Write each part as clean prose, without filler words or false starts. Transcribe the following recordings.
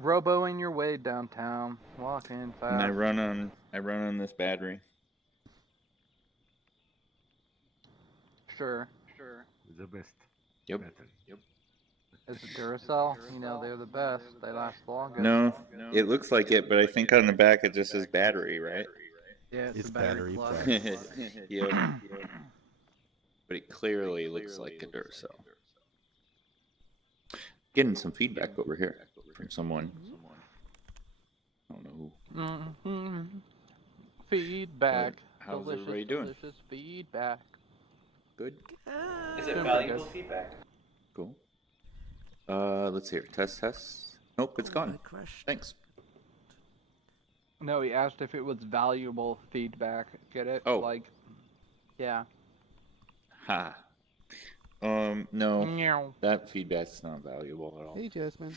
roboing your way downtown, walking And fast. I run on this battery. Sure. The best Yep. battery. Is it Duracell? You know, they're the best. They last longest. No, it looks like it, but I think on the back it just says battery, right? Yeah, it's It's a battery battery plus. plus. Yep. But it clearly looks like a Duracell. Getting some feedback over here from someone. I don't know who. Hmm Feedback. How's Delicious, everybody doing? delicious feedback. Good? Is it Doing pretty valuable good. feedback? Cool. Let's hear. Test. Nope, it's gone. Thanks. No, he asked if it was valuable feedback. Get it? Oh. Like, yeah. Ha. No. Meow. That feedback's not valuable at all. Hey, Jasmine.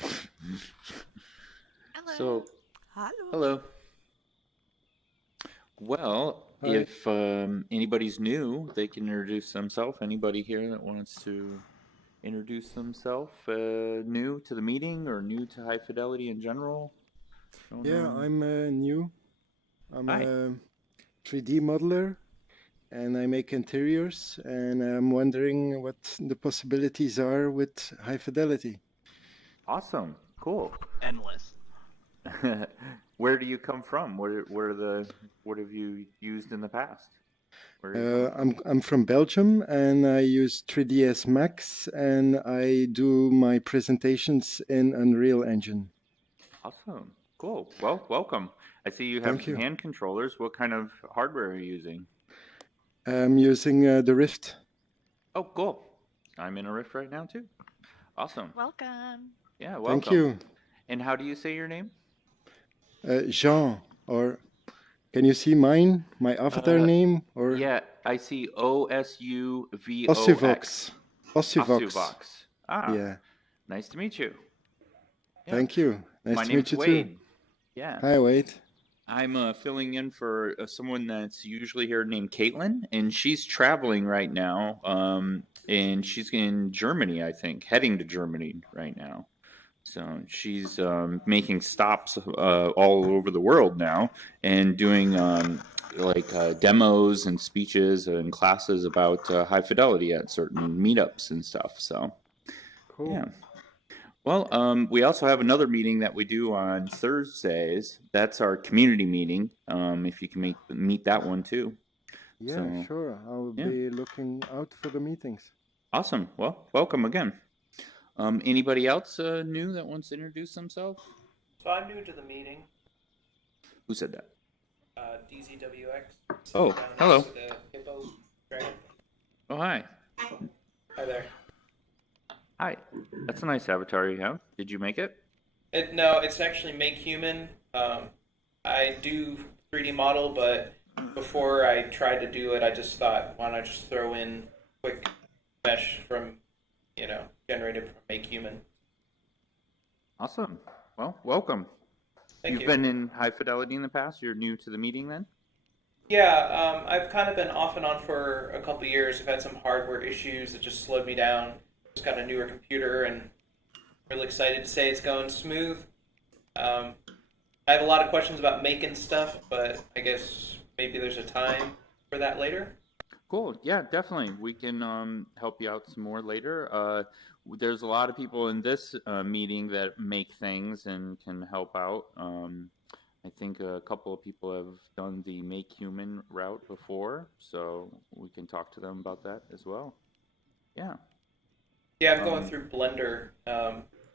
Hello. So, Hello. hello. Well, Hi. if anybody's new, they can introduce themselves. Anybody here that wants to introduce themselves, new to the meeting or new to High Fidelity in general? Yeah, I'm new. I'm Hi. a 3D modeler and I make interiors, and I'm wondering what the possibilities are with High Fidelity. Awesome. Cool. Endless. Where do you come from? What have you used in the past? Where are you from? I'm from Belgium, and I use 3ds Max, and I do my presentations in Unreal Engine. Awesome. Cool. Well, welcome. I see you have Thank some you. hand controllers. What kind of hardware are you using? I'm using the Rift. Oh, cool. I'm in a Rift right now too. Awesome. Welcome. Yeah, welcome. Thank you. And how do you say your name? Jean, or can you see mine? My avatar name? Or Yeah, I see OSUVOX. Ossivox. Ossivox. Ah, Yeah. nice to meet you. Yeah. Thank you. Nice My to name's meet you Wade. too. Yeah. Hi, Wade. I'm filling in for someone that's usually here named Caitlin, and she's traveling right now. And she's in Germany, I think, heading to Germany right now. So she's making stops all over the world now and doing demos and speeches and classes about high fidelity at certain meetups and stuff. So, Cool. yeah. Well, we also have another meeting that we do on Thursdays. That's our community meeting. If you can meet that one too. Yeah, So, sure. I'll yeah. be looking out for the meetings. Awesome. Well, welcome again. Anybody else new that wants to introduce themselves? So I'm new to the meeting. Who said that? DZWX. Oh, Down next hello. to the hippo dragon. Oh, hi. Hi there. Hi. That's a nice avatar you have. Did you make it? No, it's actually Make Human. I do 3D model, but before I tried to do it, I just thought, why not just throw in quick mesh from, generated from Make Human. Awesome. Well, welcome. Thank You've you. been in High Fidelity in the past? You're new to the meeting then? Yeah, I've kind of been off and on for a couple years. I've had some hardware issues that just slowed me down. Just got a newer computer and really excited to say it's going smooth. I have a lot of questions about making stuff, but I guess maybe there's a time for that later. Cool. Yeah, definitely. We can help you out some more later. There's a lot of people in this meeting that make things and can help out. I think a couple of people have done the Make Human route before, so we can talk to them about that as well. Yeah. Yeah, I'm going through Blender,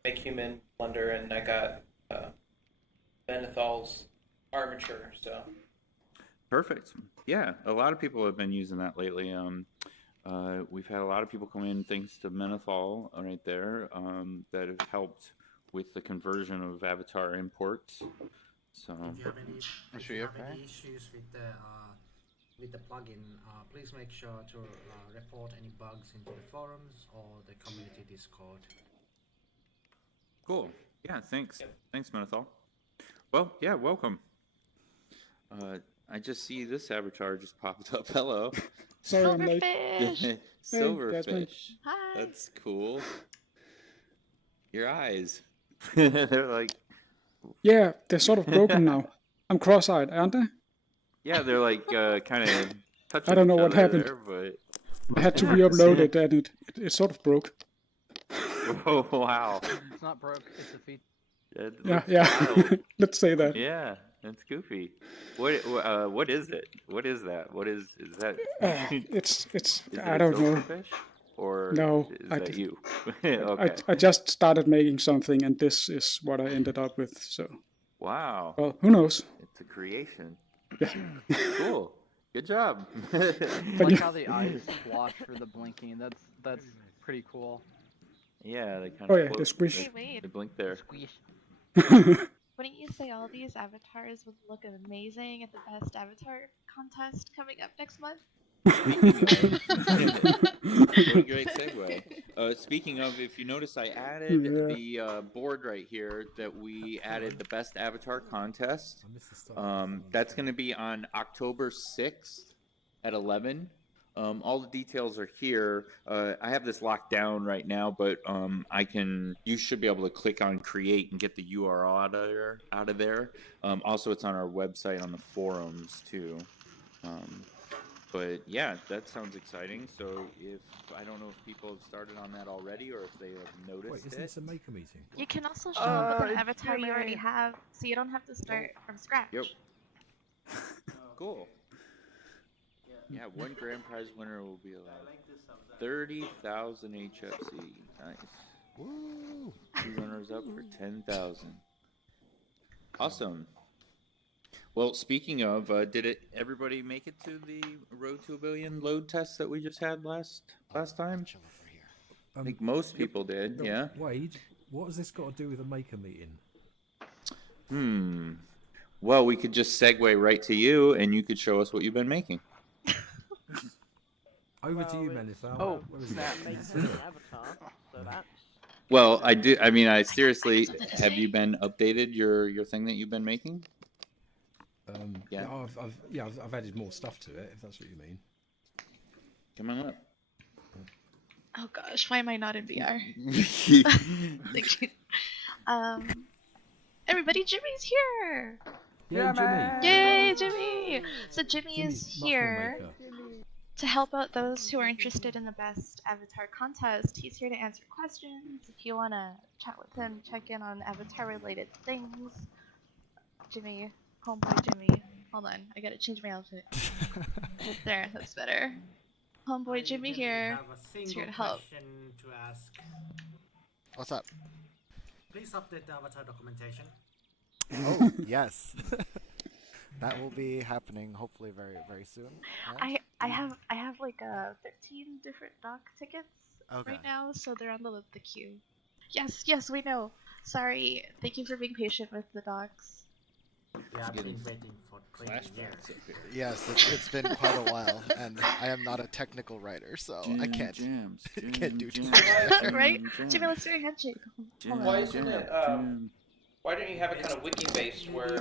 Make Human Blender, and I got Benethal's armature, so. Perfect. Yeah, a lot of people have been using that lately. We've had a lot of people come in thanks to Menethol right there that have helped with the conversion of avatar imports. So, If you have any issues with the plugin, please make sure to report any bugs into the forums or the community Discord. Cool. Yeah, thanks. Yep. Thanks, Menethol. Well, yeah, welcome. I just see this avatar just popped up. Hello. Sorry, I'm late. Silverfish. Silverfish. Hi. That's cool. Your eyes. They're like Yeah, they're sort of broken now. I'm cross-eyed, aren't I? Yeah, they're like kind of touching I don't know each what other happened. there, but I had to re-upload it, and it sort of broke. oh wow, It's not broke. It's a feature. it Yeah, looks yeah. wild. Let's say that. Yeah, that's goofy. What is it? What is that? What is that? It's Is it I a don't know. silverfish, or No, is that you? I, Okay. I just started making something, and this is what I ended up with. So, Wow. well, who knows? It's a creation. Yeah. Cool. Good job. I like how the eyes flash for the blinking. That's pretty cool. Yeah, they kind Oh of yeah, float. the squish. Hey, wait. They blink there. Squish. Wouldn't you say all these avatars would look amazing at the best avatar contest coming up next month? Speaking of, what a great segue. Speaking of, if you notice, I added the board right here that we added the best avatar contest. That's going to be on October 6th at 11. All the details are here. I have this locked down right now, but you should be able to click on create and get the URL out of there. Also, it's on our website on the forums too. But yeah, that sounds exciting. So I don't know if people have started on that already or if they have noticed Wait, isn't this a maker meeting? You can also show up with an avatar you already have, so you don't have to start from scratch. Yep. Cool. Yeah, one grand prize winner will be allowed. 30,000 HFC. Nice. Woo! 2 runners up for 10,000. Awesome. Well, speaking of, everybody make it to the Road to a Billion load test that we just had last time? I think most people did, yeah. Wade, what has this got to do with a maker meeting? Well, we could just segue right to you, and you could show us what you've been making. Over to you, Melissa. Oh, snap. Well, I do. I mean, I seriously, have you been updated your thing that you've been making? Yeah, I've added more stuff to it, if that's what you mean. Come on up. Oh gosh, why am I not in VR? Thank you. Everybody, Jimmy's here! Yeah, Jimmy! Yay, Jimmy! So Jimmy Jimmy's is much more here maker. to help out those who are interested in the best avatar contest. He's here to answer questions. If you want to chat with him, check in on avatar related things. Jimmy, homeboy Jimmy. Hold on, I gotta change my outfit. There, that's better. Homeboy Jimmy here. He's here to help. To ask. What's up? Please update the avatar documentation. Oh, yes. That will be happening hopefully very, very soon. Right? I have like 13 different doc tickets right now, so they're on the queue. Yes, we know. Sorry. Thank you for being patient with the docs. Yeah, I've been waiting for 20 years. Yes, it's been quite a while, and I am not a technical writer, so I can't do too much. Right? Jimmy, let's do a handshake. Why isn't it? Why don't you have it kind of wiki-based where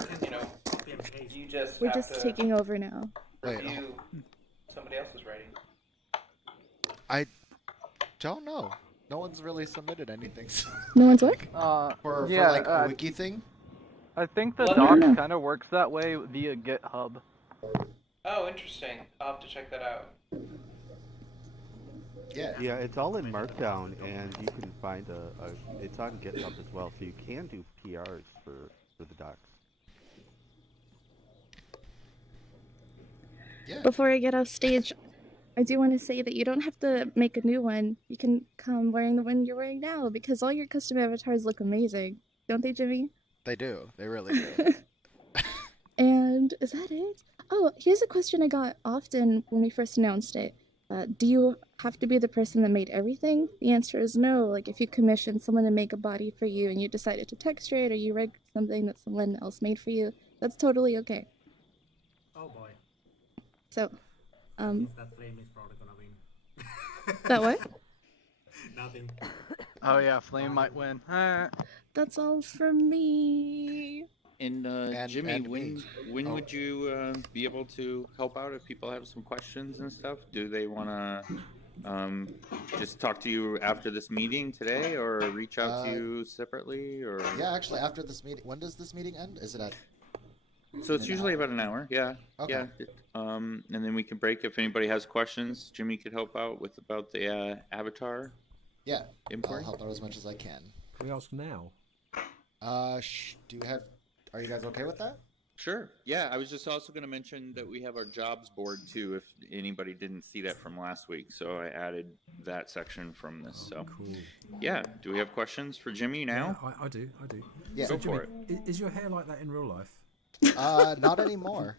you just We're have just to taking over now. review somebody else's writing? I don't know. No one's really submitted anything. No one's what? For yeah, like a wiki thing. I think the Well, doc kind of works that way via GitHub. Oh, interesting. I'll have to check that out. Yeah, it's all in Markdown, and you can find it's on GitHub as well, so you can do PRs for the docs. Yeah. Before I get off stage, I do want to say that you don't have to make a new one. You can come wearing the one you're wearing now, because all your custom avatars look amazing. Don't they, Jimmy? They do. They really do. And is that it? Oh, here's a question I got often when we first announced it. Do you have to be the person that made everything? The answer is no. Like, if you commissioned someone to make a body for you and you decided to texture it, or you rigged something that someone else made for you, that's totally okay. Oh boy. So, That flame is probably gonna win. that what? Nothing. Oh yeah, Flame might win. That's all from me. And Jimmy, and when would you be able to help out if people have some questions and stuff? Do they want to just talk to you after this meeting today, or reach out to you separately, or? Yeah, actually, after this meeting. When does this meeting end? Is it at? So it's usually about an hour. Yeah. Okay. Yeah. And then we can break if anybody has questions. Jimmy could help out with about the Avatar. Yeah. Import. I'll help out as much as I can. Can we ask now? Do you have? Are you guys okay with that? Sure. Yeah, I was just also going to mention that we have our jobs board too, if anybody didn't see that from last week. So I added that section from this. So, cool. Yeah. Do we have questions for Jimmy now? Yeah, I do. Yeah. Go Jimmy, for it. Is your hair like that in real life? Not anymore.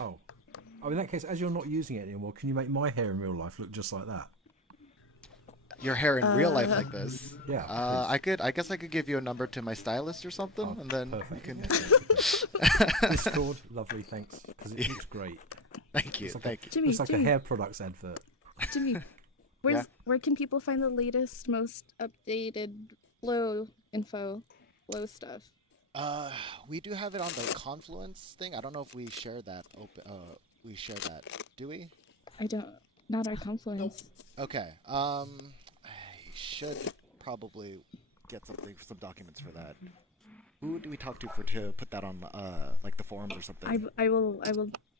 Oh. Oh, in that case, as you're not using it anymore, can you make my hair in real life look just like that? Your hair in real life like this? Yeah. I guess I could give you a number to my stylist or something, and then you can. Discord, lovely, thanks. Because it looks great. Thank you. Jimmy, It's like a hair products advert. Jimmy, where can people find the latest, most updated flow stuff? We do have it on the Confluence thing. I don't know if we share that. Do we? I don't. Not our Confluence. Okay. I should probably get some documents for that. Who do we talk to to put that on like the forums or something? I will.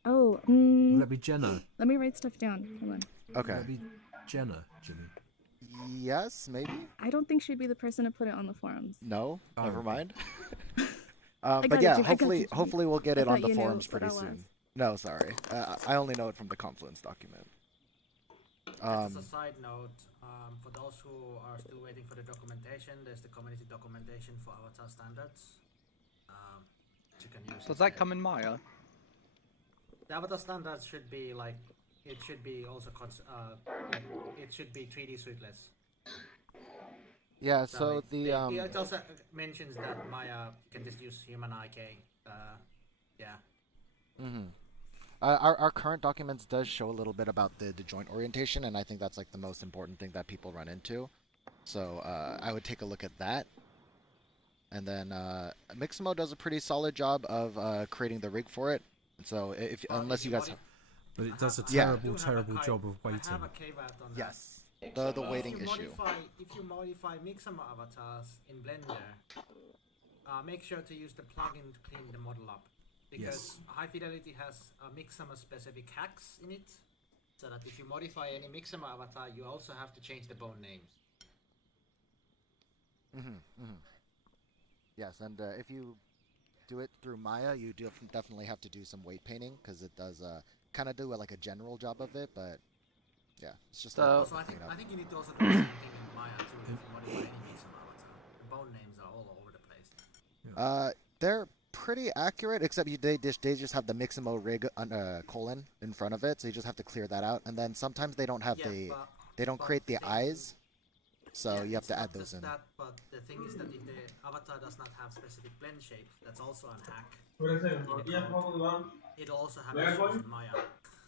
Oh. Will that be Jenna? Let me write stuff down. Hold on. Okay. Will that be Jenna, Jimmy? Yes, maybe. I don't think she'd be the person to put it on the forums. No, never mind. got But it, yeah, Jimmy. hopefully we'll get it on thought the you knew forums what pretty I soon. was. No, sorry. I only know it from the Confluence document. As a side note, for those who are still waiting for the documentation, there's the community documentation for Avatar standards. You can use. Does that come in Maya? The Avatar standards should be like, it should be also it should be 3D suiteless. Yeah. So it also mentions that Maya can just use human IK. Yeah. Mm-hmm. Our current documents does show a little bit about the joint orientation, and I think that's like the most important thing that people run into. So I would take a look at that. And then Mixamo does a pretty solid job of creating the rig for it. So unless you guys, but it does a terrible job of waiting. I have a caveat on that. Yes, the waiting issue. If you modify Mixamo avatars in Blender, make sure to use the plugin to clean the model up. Because High Fidelity has Mixamo specific hacks in it, so that if you modify any Mixamo avatar, you also have to change the bone names. Yes, and if you do it through Maya, you definitely have to do some weight painting, because it does kind of do like a general job of it, but yeah, it's just. So I think you need to also do the same thing in Maya too. If you modify any Mixamo avatar, the bone names are all over the place. They're pretty accurate, except they just have the Mixamo rig colon in front of it, so you just have to clear that out. And then sometimes they don't have they don't create the eyes, so you have to add those in. But the thing is that if the avatar does not have specific blend shapes, that's also a hack. It'll also have issues in Maya.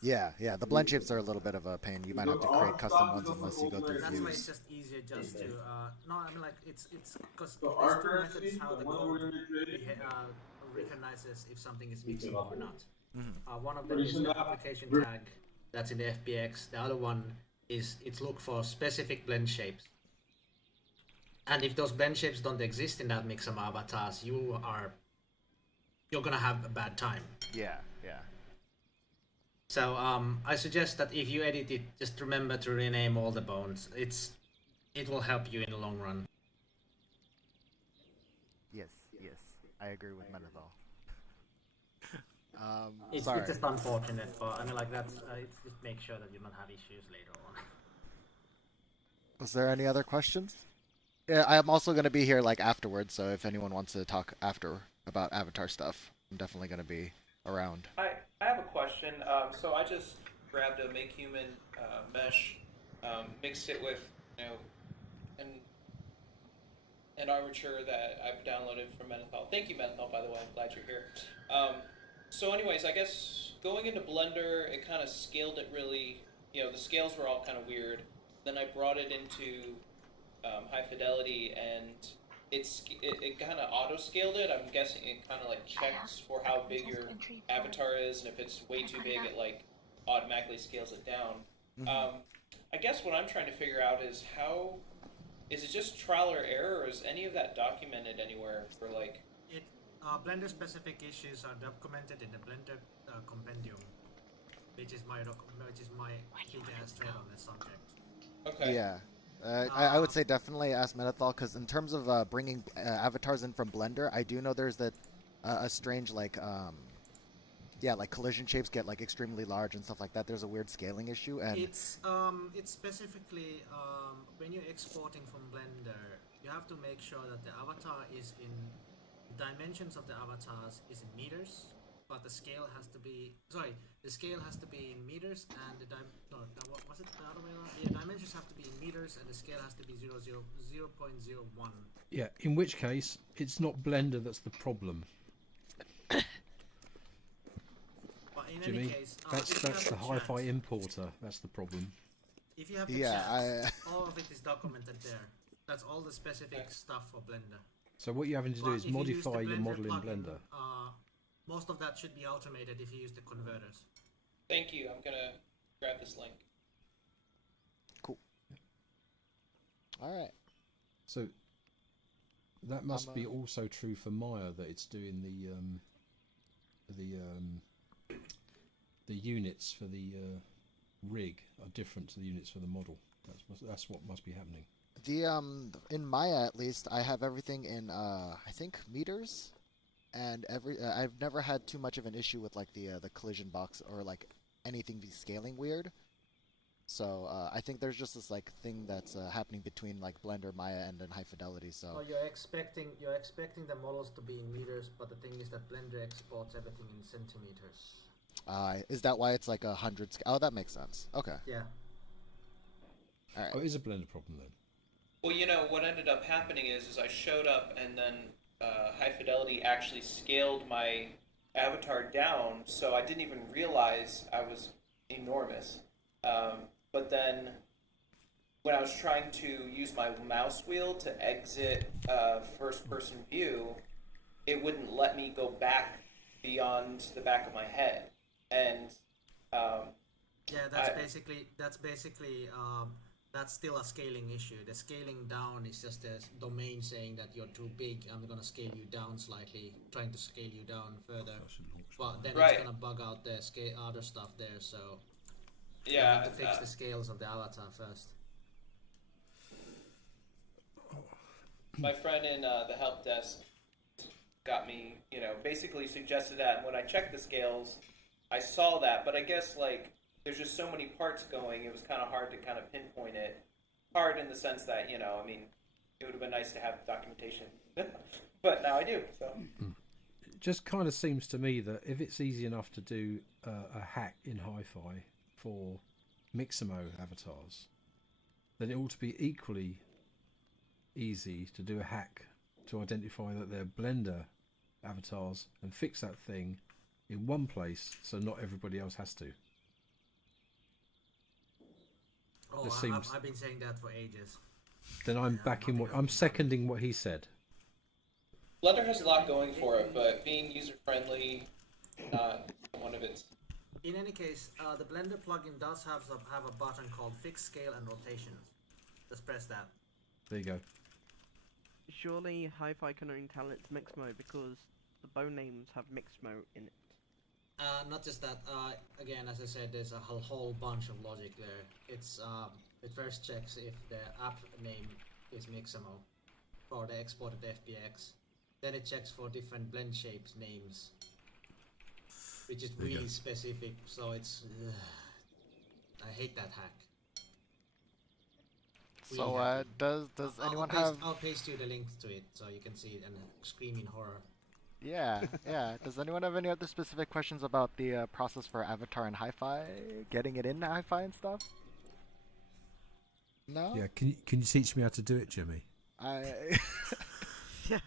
Yeah, the blend shapes are a little bit of a pain. You might have to create custom ones unless you go through That's why it's just easier just to no, I mean like it's because there's two methods how the code recognizes if something is mixable or not. One of them is the application tag that's in the FBX. The other one is it's look for specific blend shapes. And if those blend shapes don't exist in that Mixamo avatars, you're gonna have a bad time. Yeah. So I suggest that if you edit it, just remember to rename all the bones. It will help you in the long run. Yes, I agree with Menethol. It's just unfortunate, but I mean like that's it's just make sure that you don't have issues later on. Was there any other questions? Yeah, I'm also going to be here like afterwards, so if anyone wants to talk after about Avatar stuff, I'm definitely going to be around. I have a question. So I just grabbed a Make Human mesh, mixed it with an armature that I've downloaded from Menethol. Thank you, Menethol, by the way. I'm glad you're here. So anyways, I guess going into Blender, it kind of scaled it really. The scales were all kind of weird. Then I brought it into High Fidelity, and it kind of auto-scaled it. I'm guessing it kind of like checks for how big your avatar is, and if it's way too big, it like automatically scales it down. I guess what I'm trying to figure out is how is it just trial or error, or is any of that documented anywhere for like? Blender specific issues are documented in the Blender compendium, which is my big ass thread on this subject. Okay. Yeah. I would say definitely ask Metathal, because in terms of bringing avatars in from Blender, I do know there's a strange like like collision shapes get like extremely large and stuff like that. There's a weird scaling issue, and it's specifically when you're exporting from Blender, you have to make sure that the avatar is in dimensions of the avatars is in meters, but the scale has to be in meters, and what was it the other way around? Yeah, dimensions have to be in meters, and the scale has to be 0.01. Yeah, in which case it's not Blender that's the problem. But in Jimmy, any case, that's the hi-fi importer. That's the problem. If you have the chance, all of it is documented there. That's all the specific stuff for Blender. So what you're having to do is modify your model in Blender. Most of that should be automated if you use the converters. Thank you. I'm gonna grab this link. Cool. All right. So that must be also true for Maya, that it's doing the units for the rig are different to the units for the model. That's what must be happening. In Maya at least, I have everything in I think meters, and I've never had too much of an issue with like the collision box or like anything be scaling weird. So I think there's just this like thing that's happening between like Blender, Maya, and then High Fidelity. So you're expecting the models to be in meters, but the thing is that Blender exports everything in centimeters. Is that why it's like 100? Oh, that makes sense. Okay. Yeah. All right. Oh, it is a Blender problem then. Well, you know what ended up happening is I showed up, and then High Fidelity actually scaled my avatar down, so I didn't even realize I was enormous. But then when I was trying to use my mouse wheel to exit first-person view, it wouldn't let me go back beyond the back of my head, and that's still a scaling issue. The scaling down is just a domain saying that you're too big. I'm gonna scale you down slightly, trying to scale you down further. But then it's gonna bug out the other stuff there. So you have to fix the scales of the avatar first. My friend in the help desk got me, basically suggested that. And when I checked the scales, I saw that. But I guess like there's just so many parts going, it was kind of hard to kind of pinpoint it. Hard in the sense that, it would have been nice to have documentation. But now I do, so. It just kind of seems to me that if it's easy enough to do a hack in Hi-Fi for Mixamo avatars, then it ought to be equally easy to do a hack to identify that they're Blender avatars and fix that thing in one place so not everybody else has to. I've been saying that for ages. Then I'm seconding what he said. Blender has a lot going for it, but being user-friendly, not one of its. In any case, the Blender plugin does have a button called Fix Scale and Rotations. Just press that. There you go. Surely Hi-Fi can only tell it's Mixmo because the bone names have Mixmo in it. Not just that. Again, as I said, there's a whole bunch of logic there. It first checks if the app name is Mixamo for the exported FBX. Then it checks for different blend shapes names, which is really specific. So it's I hate that hack. So does anyone have? I'll paste you the link to it so you can see it and scream in horror. Yeah. Does anyone have any other specific questions about the process for Avatar and Hi-Fi, getting it into Hi-Fi and stuff? No. Yeah. Can you teach me how to do it, Jimmy? Yeah.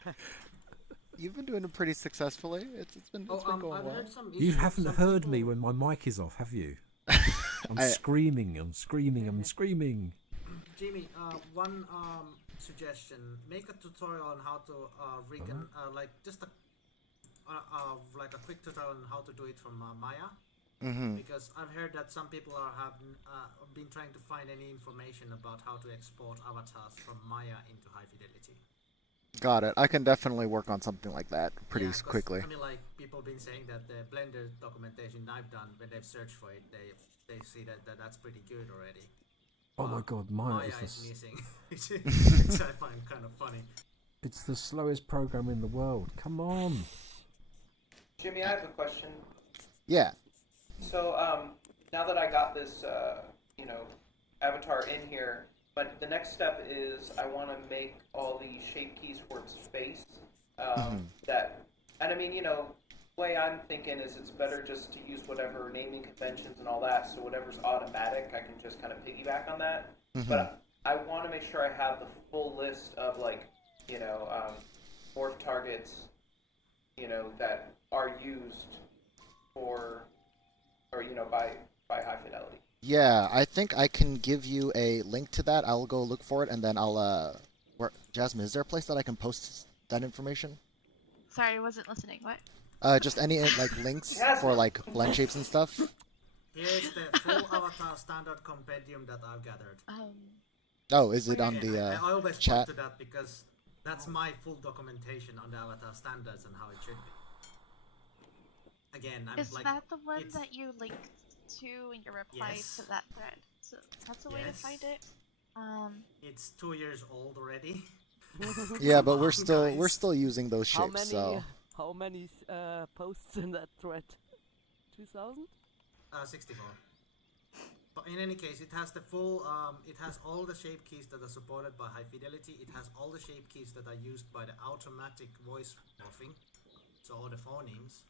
You've been doing it pretty successfully. It's been going well. You haven't heard me when my mic is off, have you? I'm screaming. Jimmy, one suggestion: make a tutorial on how to rig like just like a quick tutorial on how to do it from Maya, Because I've heard that some people have been trying to find any information about how to export avatars from Maya into High Fidelity. Got it. I can definitely work on something like that pretty quickly. I mean, like, people have been saying that the Blender documentation I've done, when they've searched for it, they see that's pretty good already. Oh my god, Maya is missing, which I find kind of funny. It's the slowest program in the world. Come on. Jimmy, I have a question. Yeah. So, now that I got this, avatar in here, but the next step is I want to make all the shape keys for its face. And I mean, way I'm thinking is it's better just to use whatever naming conventions and all that. So whatever's automatic, I can just kind of piggyback on that. But I want to make sure I have the full list of morph targets, that are used for, or by High Fidelity. Yeah, I think I can give you a link to that. I'll go look for it, and then I'll Jasmine, is there a place that I can post that information? Sorry, I wasn't listening. What? Just any links for blend shapes and stuff. Here's the full avatar standard compendium that I've gathered. Oh, is it on the I always chat? point to that because that's my full documentation on the avatar standards and how it should be. Again, Is that the one that you linked to in your reply to that thread? So that's a way to find it. It's 2 years old already. Yeah, but we're still using those shapes. How many posts in that thread? 2,000? 64. But in any case, it has the full. It has all the shape keys that are supported by High Fidelity. It has all the shape keys that are used by the automatic voice morphing, so all the phonemes.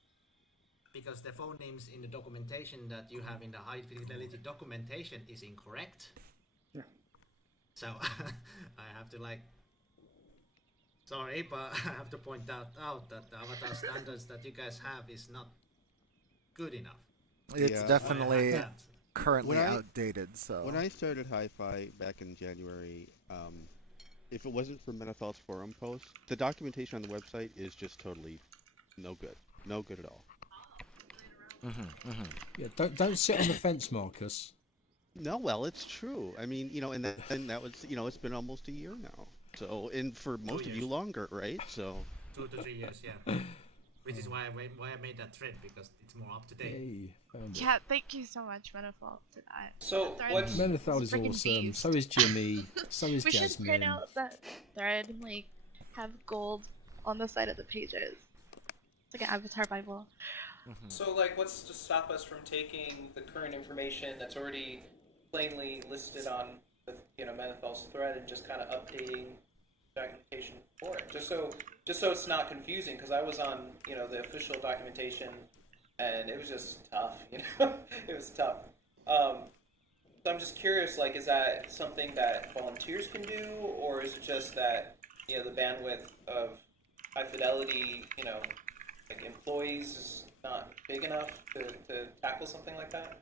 Because the phonemes in the documentation that you have in the High Fidelity documentation is incorrect. Yeah. So I have to sorry, but I have to point out that the avatar standards that you guys have is not good enough. It's definitely currently outdated. So when I started Hi-Fi back in January, if it wasn't for Menathol's forum post, the documentation on the website is just totally no good at all. Yeah, don't sit on the fence, Marcus. No, well, it's true. I mean, and then that was, it's been almost a year now. So, and for most of you longer, right? So 2 to 3 years, yeah. Which is why I made that thread, because it's more up to date. Yeah, thank you so much, Menafalt, for that. So Menafalt is awesome. So is Jimmy. So is we Jasmine. should print out that thread and have gold on the side of the pages. It's like an avatar Bible. So what's to stop us from taking the current information that's already plainly listed on the Menathol's thread and just kind of updating documentation for it, just so it's not confusing? Because I was on the official documentation and it was just tough. It was tough. So I'm just curious, is that something that volunteers can do, or is it just that the bandwidth of High Fidelity employees is not big enough to tackle something like that?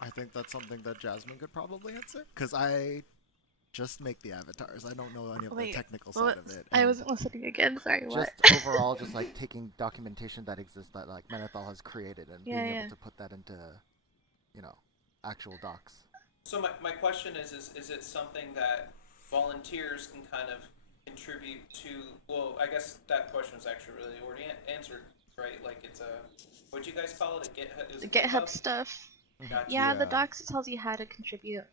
I think that's something that Jasmine could probably answer, because I just make the avatars. I don't know any of the technical side of it. I wasn't listening again. Sorry. What? Just overall, just taking documentation that exists that Menathol has created and being able to put that into, actual docs. So my question is it something that volunteers can kind of contribute to? Well, I guess that question was actually really already answered. Right, it's what'd you guys call it? A GitHub stuff. Gotcha. Yeah, the docs tells you how to contribute.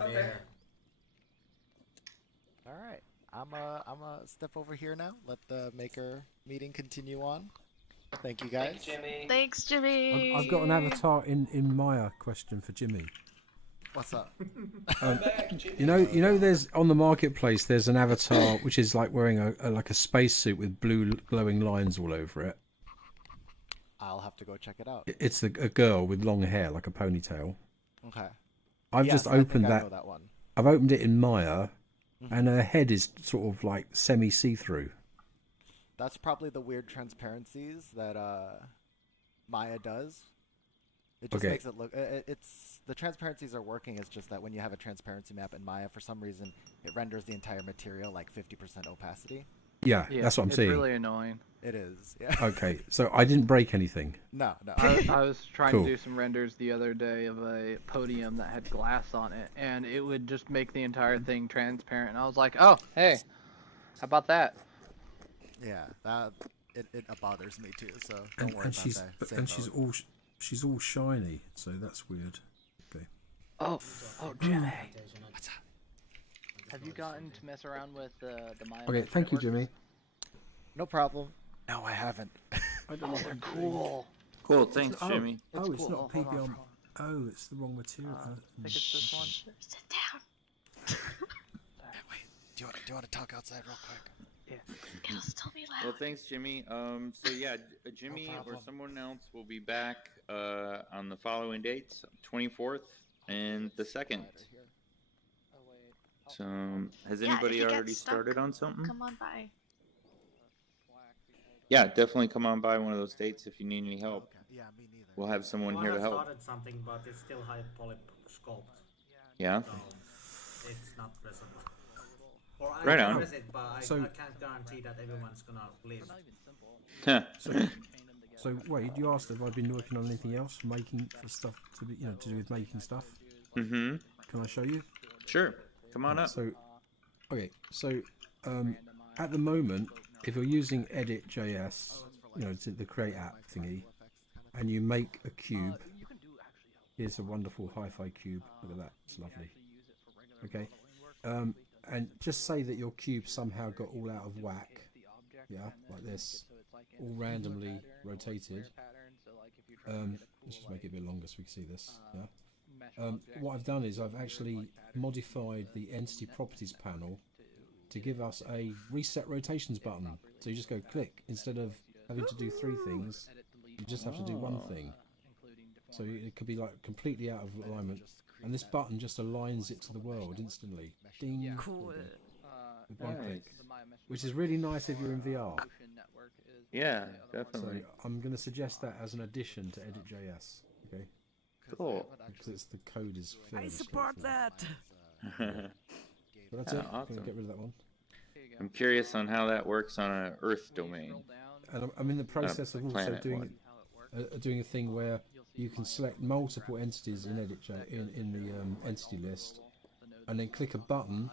Okay. All right, I'm a step over here now. Let the maker meeting continue on. Thank you guys. Thank you, Jimmy. Thanks, Jimmy. I've got an avatar in Maya question for Jimmy. What's up? There's on the marketplace. There's an avatar which is wearing a spacesuit with blue glowing lines all over it. I'll have to go check it out. It's a girl with long hair, like a ponytail. Okay. I've just opened I know that one. I've opened it in Maya, and her head is sort of semi see-through. That's probably the weird transparencies that Maya does. It just makes it look. It's the transparencies are working. It's just that when you have a transparency map in Maya, for some reason, it renders the entire material 50% opacity. Yeah, Yeah, that's what I'm it's seeing. really annoying. It is. Yeah. Okay, so I didn't break anything. No, no. I was trying Cool. to do some renders the other day of a podium that had glass on it, and it would just make the entire thing transparent. And I was like, oh, hey, how about that? Yeah, it bothers me too. So don't worry And about she's that. Same and boat. she's all shiny, so that's weird. Okay. Oh, Jimmy, What's up? have you gotten to mess around with the Maya? Okay, thank you, Jimmy. No problem. No, I haven't. I don't know what I'm doing. Cool. Cool, thanks, Jimmy. Oh, it's cool. not Oh, hold on, PBR. hold on. Oh, it's the wrong material. I think it's this one. Sit down. Wait, do you want to talk outside real quick? It'll still be loud. Well, thanks, Jimmy. So yeah, Jimmy or problem. someone else will be back on the following dates, 24th and the 2nd. So has Yeah, if anybody you get already stuck, started on something? Come on by. Yeah, definitely come on by one of those dates if you need any help. Okay. Yeah, me neither. We'll have someone Well, here I to have help. started something, but it's still high poly sculpt, Yeah. so it's not present. Or I Right can on. press it, but I So- can't guarantee that everyone's gonna live. So Wade, you asked if I've been working on anything else, making for stuff to be, to do with making stuff. Mm-hmm. Can I show you? Sure. Come on up. So, okay, so at the moment, if you're using edit.js, the create app thingy, and you make a cube, here's a wonderful hi-fi cube. Look at that, it's lovely. Okay, and just say that your cube somehow got all out of whack, yeah, like this, all randomly rotated. Let's just make it a bit longer so we can see this. Yeah. What I've done is I've actually modified the entity properties panel to give us a reset rotations button. So you just go click instead of having to do 3 things. You just have to do one thing. So it could be like completely out of alignment, and this button just aligns it to the world instantly. Ding. Cool. With one click, which is really nice if you're in VR. Yeah, So definitely. I'm going to suggest that as an addition to edit.js. Okay. Cool. Because the code is fairly I support straightforward. that. But that's Yeah, it. I'm awesome. going to get rid of that one. I'm curious on how that works on an Earth domain. And I'm in the process of also planet doing doing a thing where you can select multiple entities in in the entity list, and then click a button,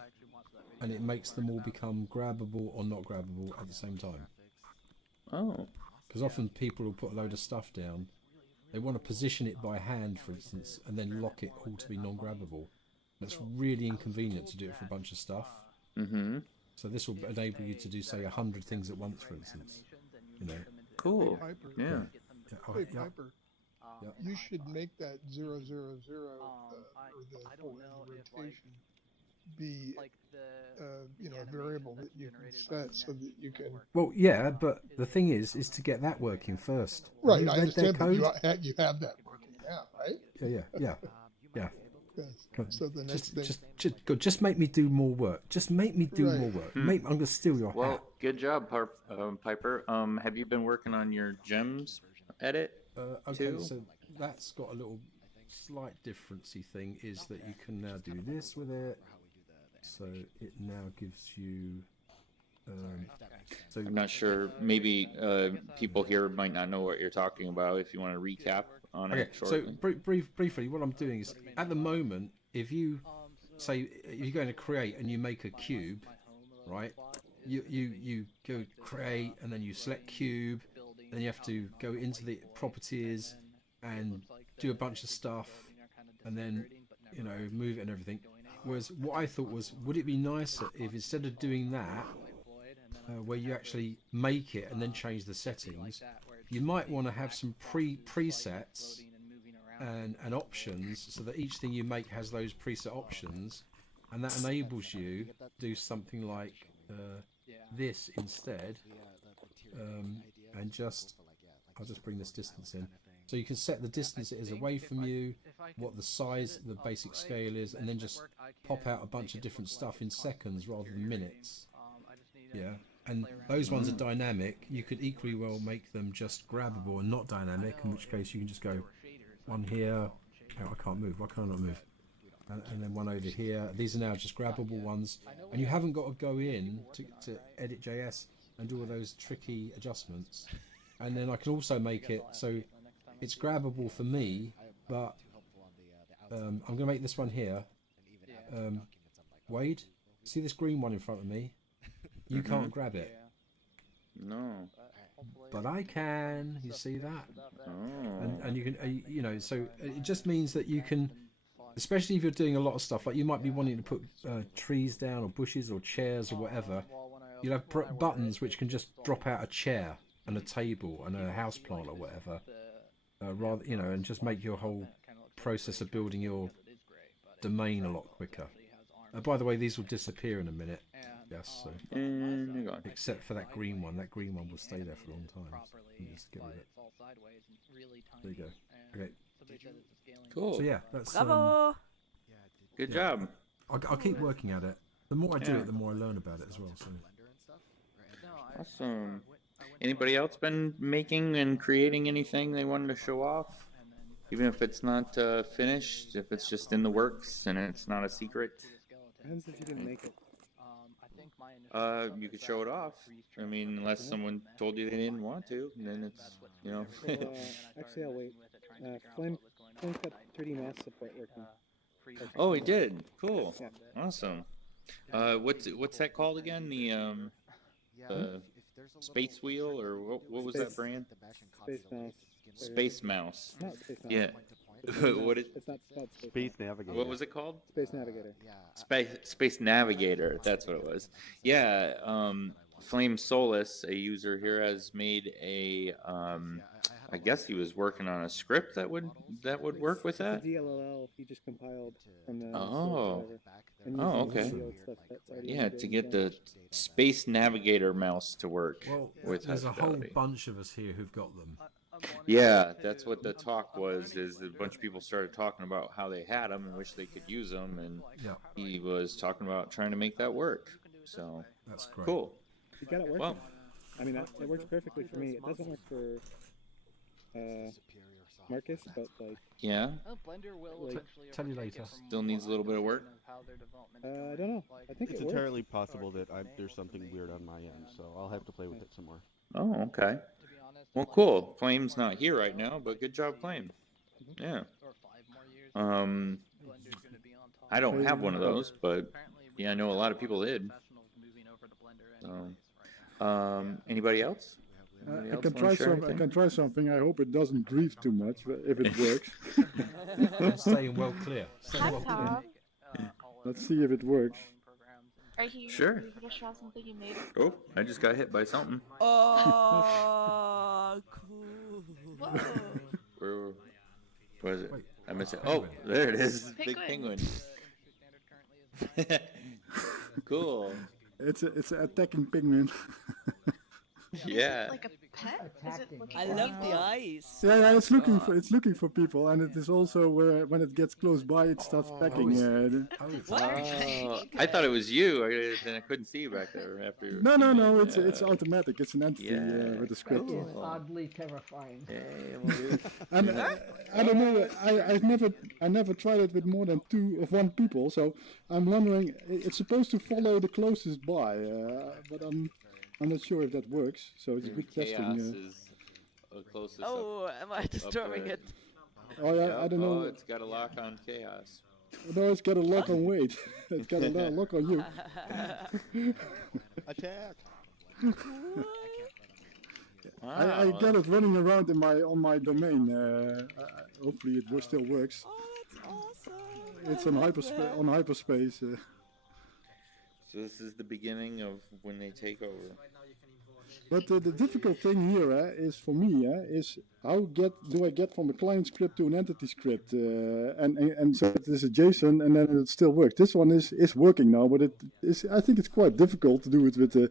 and it makes them all become grabbable or not grabbable at the same time. Oh. Because often people will put a load of stuff down. They want to position it by hand, for instance, and then lock it all to be non-grabbable. That's really inconvenient to do it for a bunch of stuff. Mm-hmm. So this will enable you to do, say, 100 things at once, for instance. Cool. Hey, Piper. Yeah. Hey, Yeah. Piper. Yeah. You should make that 000 or the whole rotation be a variable that you can set so that you can. Well, yeah, but the thing is to get that working first. Have Right, you I read their understand that code? you have that working now, right? Yeah. So the next thing. Just make me do more work. Just make me do Right. more work. I'm gonna steal your Well, hat. good job, Piper. Have you been working on your gems edit? Okay, too? so that's got a little slight differencey thing. Is that you can now do this with it. So it now gives you. So I'm not sure. Maybe people here might not know what you're talking about. If you want to recap on Okay, it so shortly. briefly, what I'm doing is at the moment, if you say you're going to create and you make a cube, right? You go create and then you select cube, and then you have to go into the properties and do a bunch of stuff, and then move it and everything. Whereas what I thought was, would it be nicer if instead of doing that, where you actually make it and then change the settings, you might want to have some presets and options, so that each thing you make has those preset options, and that enables you to do something like this instead, and I'll just bring this distance in. So you can set the distance it is away from you, what the size, the basic scale is, and then just pop out a bunch of different stuff in seconds rather than minutes. Yeah, and those ones are dynamic. You could equally well make them just grabbable and not dynamic, in which case you can just go one here. Oh, I can't move. Why can't I not move? And then one over here. These are now just grabbable ones, and you haven't got to go in to edit.js and do all those tricky adjustments. And then I can also make it so it's grabbable for me, but I'm going to make this one here. Wade, see this green one in front of me? You can't grab it. No. But I can. You see that? Oh. And you can, you know, so it just means that you can, especially if you're doing a lot of stuff, like you might be wanting to put trees down or bushes or chairs or whatever. You'll have buttons which can just drop out a chair and a table and a house plant or whatever, rather, you know, and just make your whole process of building your domain a lot quicker. By the way, these will disappear in a minute. Yes, so. And you're gone. Except for that green one. That green one will stay there for a long time. So just get rid of it. There you go. Okay. Cool. So yeah, that's Bravo! Good job. I'll keep working at it. The more I do it, the more I learn about it as well. So. Awesome. Anybody else been making and creating anything they wanted to show off? Even if it's not finished, if it's just in the works and it's not a secret? Depends if you didn't make it. You could show it off. I mean, unless someone told you they didn't want to, and then it's, you know. Actually, I'll wait. Flame's got 3D mass support working. Oh, he did. Cool. Awesome. What's that called again? The Space Wheel, or what was that brand? Space Mouse. Space Mouse. Not Space Mouse. Yeah. What is? It's not Space Navigator. What was it called? Space Navigator. Space Navigator. That's what it was. Yeah. Flame Solus, a user here, has made a. I guess he was working on a script that would work with that. The DLLL he just compiled from the. Oh. Oh, okay. Yeah, to get the Space Navigator mouse to work with there's High a whole Fidelity. bunch of us here who've got them. Yeah, that's what the talk was. Is a bunch of people started talking about how they had them and wish they could use them, and he was talking about trying to make that work. So that's great. Cool. You got it working. Well, I mean, it works perfectly for me. It doesn't work for Marcus, but like. Yeah. Blender will eventually tell you later. Still needs a little bit of work. I don't know. I think it's it works. entirely possible that there's something weird on my end, so I'll have to play with it some more. Oh, okay. Well, cool. Flame's not here right now, but good job, Flame. Yeah. I don't have one of those, but yeah, I know a lot of people did. Anybody else? I can try something. I hope it doesn't grieve too much if it works. I'm staying well clear. Let's see if it works. Are you Sure. able to show something you made? Oh, I just got hit by something. Oh, cool. Where was it? I missed it. Oh, there it is. Big penguin. Cool. It's an attacking penguin. Yeah. Like a pet? Is it looking I love the eyes. Yeah, it's looking for people, and it is also when it gets close by, it starts pecking. I thought it was you, and I couldn't see you back there after. No, it's automatic. It's an entity with a script. It is oddly terrifying. And I don't know. I never tried it with more than one people, so I'm wondering. It's supposed to follow the closest by, but I'm not sure if that works. So it's a good testing. Is closest am I disturbing it? Oh yeah, I don't know. Oh, it's got a lock on chaos. No, it's got a lock on Wade. It's got a lock on you. Attack! I get it running around on my domain. Hopefully it still works. Oh, that's awesome! It's on hyperspace. So this is the beginning of when they take over. But the difficult thing here is for me is how do I get from a client script to an entity script, and so it is a JSON and then it still works. This one is working now, but I think it's quite difficult to do it with a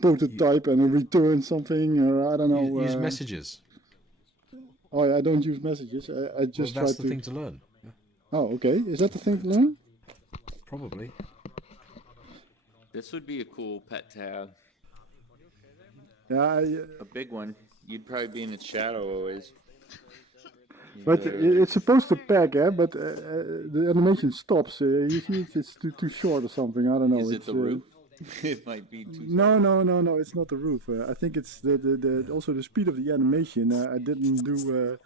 prototype and a return something, or I don't know. Use messages. Oh, I don't use messages. I just that's try the thing to learn. Oh, okay. Is that the thing to learn? Probably. This would be a cool pet tag. Yeah, a big one. You'd probably be in its shadow always. But it's supposed to pack, but the animation stops. You see, it's too short or something. I don't know. Is it the roof? It might be too. No. It's not the roof. I think it's the also the speed of the animation. I didn't do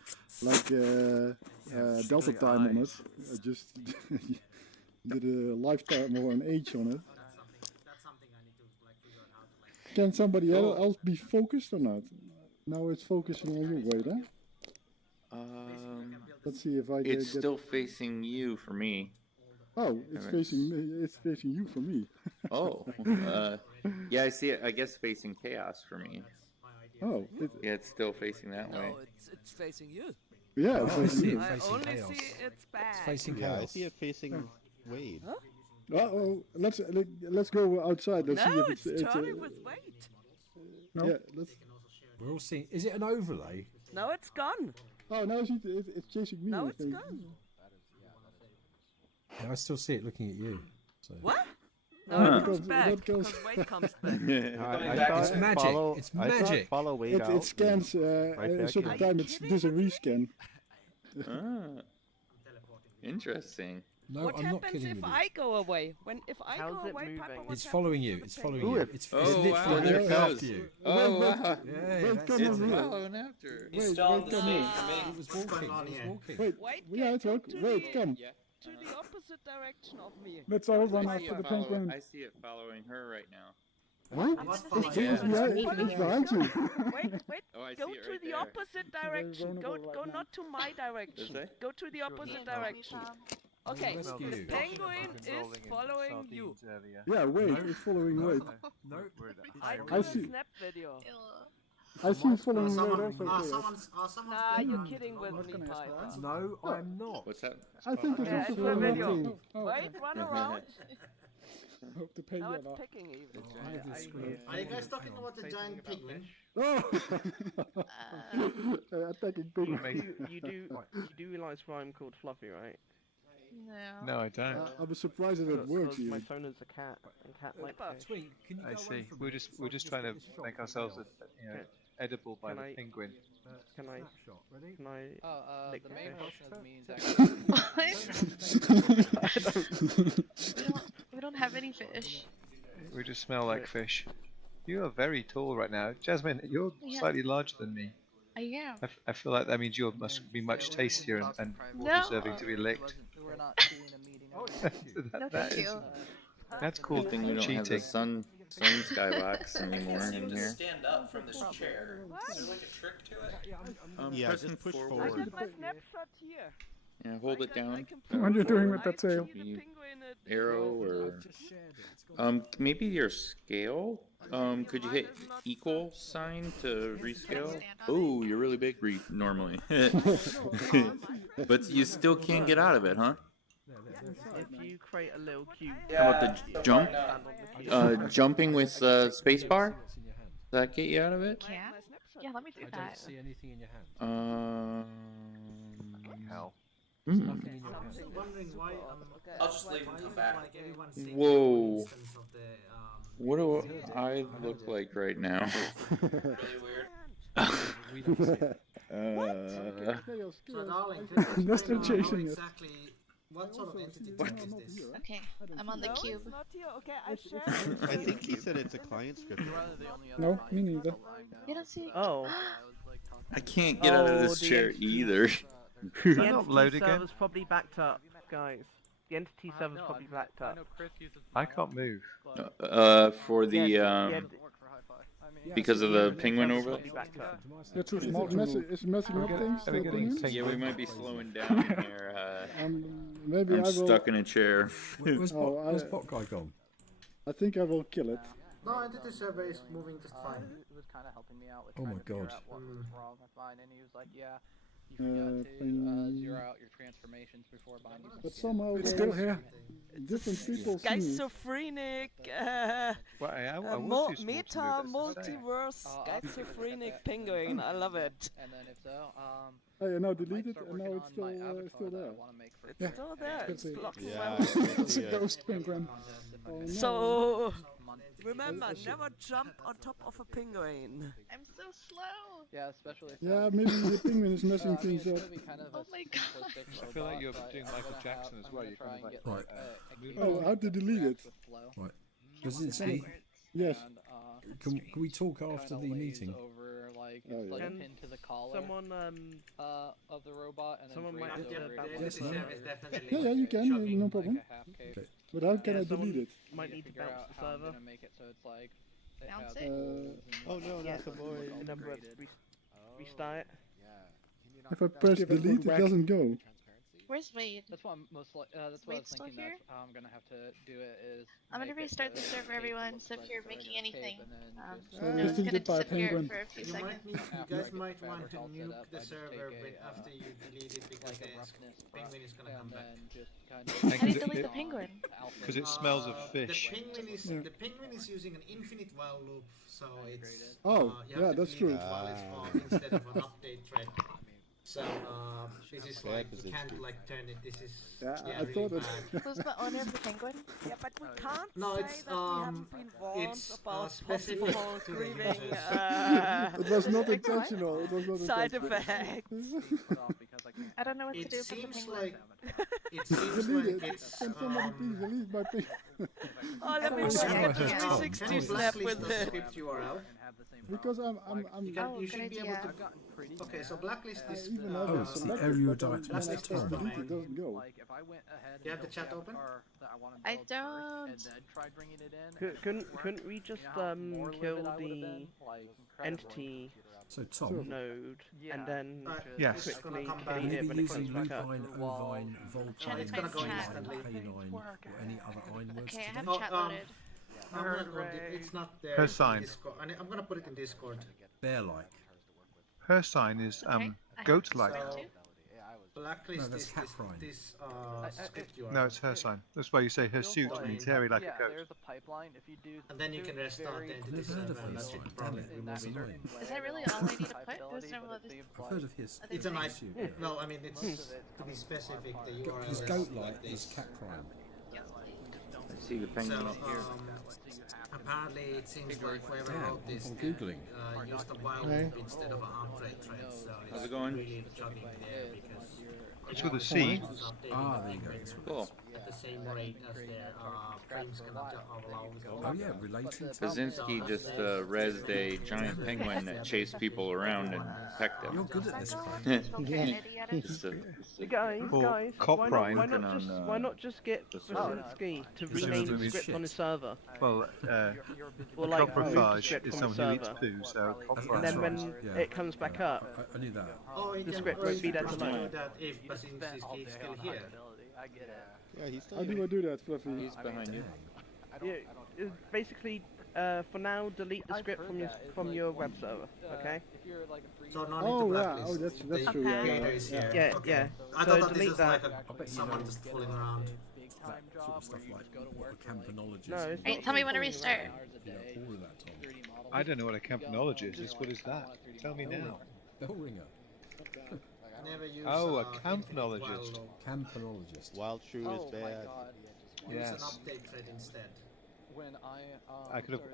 delta time on it. I just did a lifetime or an age on it. That's something I need to like figure out how to like. Can somebody else be focused or not? Now it's focusing on you, wait, huh? Let's see if I can It's still facing you for me. Oh, it's facing you for me. Oh, yeah, I see it. I guess facing chaos for me. Oh, yeah, it's still facing that way. No, it's facing you. Yeah, it's facing you. I only see its back. It's facing Yeah, chaos. I see it facing Wade. Oh, let's go outside. Let's see No, if it's turning with weight. No. Yeah, let's. We're all seeing. Is it an overlay? No, it's gone. Oh, now it's chasing me. No, I it's think. gone. Yeah, I still see it looking at you. So. What? No, Huh. it comes That back goes- because weight comes back. It's magic. It's magic. Follow Wade out. It scans a certain time. It does a rescan. Ah, interesting. No, What I'm not happens kidding if with I go away? If I How's go it away, moving? Papa, you. what's It's following you. happening It's to the following penguin? you. Ooh, It's oh, literally wow, there it after goes. you. Oh, wow. Yeah, Wait, that's come it. on, It's Wade. following after. He's Wait, still on wait, the come stage here. for me. It was What's walking. going on It was here? walking. Wait, Wait, yeah, it's go okay. to Wait, the- come. To the opposite direction of me. Let's all run I see after it the penguin. I see it following her right now. What? What's It's following chasing you? me. It's behind you. Wait, Oh, I go see it to right the there. opposite direction. Go not to my direction. Does it? Go to the opposite direction. I'll Okay, rescue the you. penguin is following you. Yeah, wait, it's following Wade. No, I I do see. a snap video. I see it following Wade Someone's also. Nah, you're kidding with me, Piper. no, I'm not. What's that? I think it's Yeah, also it's a following video. nothing. Wait, run around. Hope the penguin Now it's are- picking even. Are you guys talking about the giant penguin? Oh! Attacking penguin. You do realise why I'm called Fluffy, right? No. No, I don't. I was surprised that it works. My Even. phone is a cat, and cat like fish. Twink, can you I go see. away from We're me? just trying to make ourselves edible by Can the I- penguin. Can I? Snapshot, ready? Can I? lick The the main fish? portion of the meeting is actually. We don't have any fish. We just smell like fish. You are very tall right now. Jasmine, you're Yeah. slightly larger than me. I am. I feel like that means you must be much tastier and more No. deserving to be licked. We're not doing a meeting. No, That thank is- you. That's cool. Good thing we don't have the Cheating. sun skybox anymore I seem in to here. stand up from this chair. Is there like a trick to it? Yeah, pressing just push I forward. got my snapshot here. Yeah, hold it down. What are you doing with that tail? You arrow or maybe your scale. Could you hit equal sign to rescale? Oh, you're really big normally, but you still can't get out of it, huh? If you create a little cube. How about the jump? Jumping with spacebar? Does that get you out of it? Yeah? Yeah, let me do I don't that. see anything in your hand. Hell. Hmm. Nothing in your hand. I'm wondering why. I'll just leave and come back. Like everyone's seeing Whoa. the instance of the, What do I look like right now? Really weird. We don't see it. So, darling, could you That's explain not how chasing it. exactly what sort of entity type is this? Okay, I'm on the No, cube. it's not here. Okay, I shared it. I think he said it's a client script. No, me neither. You don't see. Oh. I can't get out of this the chair entity- either. The not entity load again? server's probably backed up, guys. The entity server's probably backed up. I can't move. For the because of the penguin over. You're too small. It's messing up things. Are we getting Yeah, we might be slowing down here. Maybe I I'm will. stuck in a chair. Where's Oh, Pot Guy gone? I think I will kill it. No, entity server is moving just fine. He was kind of helping me out with Oh trying my to figure God. out what was wrong with mine, and he was like, "Yeah, you forgot to zero out your transformations before binding." But somehow It's there still here. different people see me. Schizophrenic. Well, I was too small to Meta move, that's the thing. multiverse schizophrenic penguin. I love it. And then if so, Oh, yeah, now deleted, and now it's still there. It's Yeah. still there. It's It's blocked Yeah, forever. It's a ghost penguin. Oh, no. So remember, never jump on top of a penguin. I'm so slow. yeah, especially. If Yeah, maybe the penguin is messing I mean, things it's up. gonna be kind of Oh a my God. simplistic I feel like you're robot, but doing I'm Michael gonna Jackson have- as well. I'm You're gonna kind of try like and get, Right. a Oh, how to delete it? with flow. Right. Brzezinski? Yes. Can we talk after the meeting? Over like Oh, it's like yeah. pinned to the collar. Someone Of the robot, and then someone might braids have over to it. about Yes, no. Yeah, you can, no problem. Like a half cape. Okay. But how can I someone delete it? might need to Figure bounce out the how I'm server. gonna make it so it's like it Bounce has it? holes and Oh no, Yeah, not the boy. and then we'll restart it. If I press delete, it doesn't go. Where's Wade? That's what I'm that's what I was Wade still thinking. here? That's how I'm gonna have to do it. Is I'm gonna make it restart so the server, cape everyone. looks So if like you're a making regular cape, anything, and then just So no, this it's is gonna the by disappear penguin. for a few You seconds. guys After I might get the want to fabric all set nuke up, the I just server take a, after you delete it because like a the roughness penguin is gonna come and back. then just kind How do you Because delete the it, penguin? because it smells of fish. The penguin is using an infinite while loop, so it's Oh, you have yeah, to that's delete true. it while it's off instead of an update thread. So this is like you can't like turn it. This is Yeah, I really thought it. bad. Who's the owner of the penguin? Yeah, but we can't No, say it's that we haven't been warned it's about specific possible to the grieving users. It was not intentional. It was not side intentional. effects. I don't know what to It do for the seems penguin. like it seems Delete like it. it's Can somebody please delete my penguin? Oh, let me This is work what I at heard. 360 snap with the this. script URL. Because I'm Oh, You good should be able idea. to. Okay, so blacklist this. even have Oh, it it's the selected, area but then diet when I test press time. delete, it doesn't go. Like if I went ahead You have and the chat built open? avatar that I want to I build don't. first, and then try bringing it in. and it Couldn't work, couldn't we just you know how more kill livid I would've the been? Like, incredible. entity So Tom, node Yeah. and then Yes. It's gonna quickly come back. will delete you it be when it using comes back up? lupine, ovine, vulpine, It's gonna go feline, instantly. canine, or any other iron words Okay, I have today? chat loaded. I'm gonna go. It's not there. Her It's in sign. Discord. I'm gonna put it in Discord. Bear-like. Her sign is Okay, I have goat-like. Discord too. Blacklist No, that's Caprine. this script URL. No, it's her sign. That's why you say her suit means hairy like a goat. There's a pipeline. If you do, And then you do can it restart very the entity I've never heard server of and that his should sign. probably Damn it, in that that's remove it. annoying. certain way. Is that really all I need to put? There's no other. I've heard of his. Other It's an things? IP. Yeah. Well, I mean, it's to be specific. The URL His is goat-like like is this. Caprine. Yes, please. I see the So penguin here. apparently it seems like whoever Damn, wrote this I'm googling. used a while loop instead of an upgrade thread. So How's it's it going? really chugging there because It's with a C. Ah, there you go. Cool. at the same rate as their frames can allow. Oh yeah, relating to. Brzezinski just resed a giant penguin that chased people around and pecked You're them. good at this, Craig. Guys, Or why not, Coprine. why not just get Brzezinski to rename the script on his server? Well, Or like remove the coprophage script is from the someone who eats server. poo, so And then when coprine. it comes back up, I knew that. the script won't be there to load. That if Brzezinski is still here. I get it. Yeah, he's still How do I do that, Fluffy? He's behind you. Yeah, basically, for now, delete the script from your web server. Okay. So no need Oh to yeah, blacklist. oh that's The true. Yeah, creator is here. Yeah, Okay. yeah. I So thought that this delete is that. like I bet you someone know just fooling around. that sort of stuff like what a campanologist. No, it's Alright, tell me when to restart. Yeah, all of that, Tom. I don't know what a campanologist is. What is that? Tell me now. Bell ringer. Never use, Oh, a infinite campanologist. while loop. Campanologist. Wild True is bad. Use Yes. an update thread instead. When I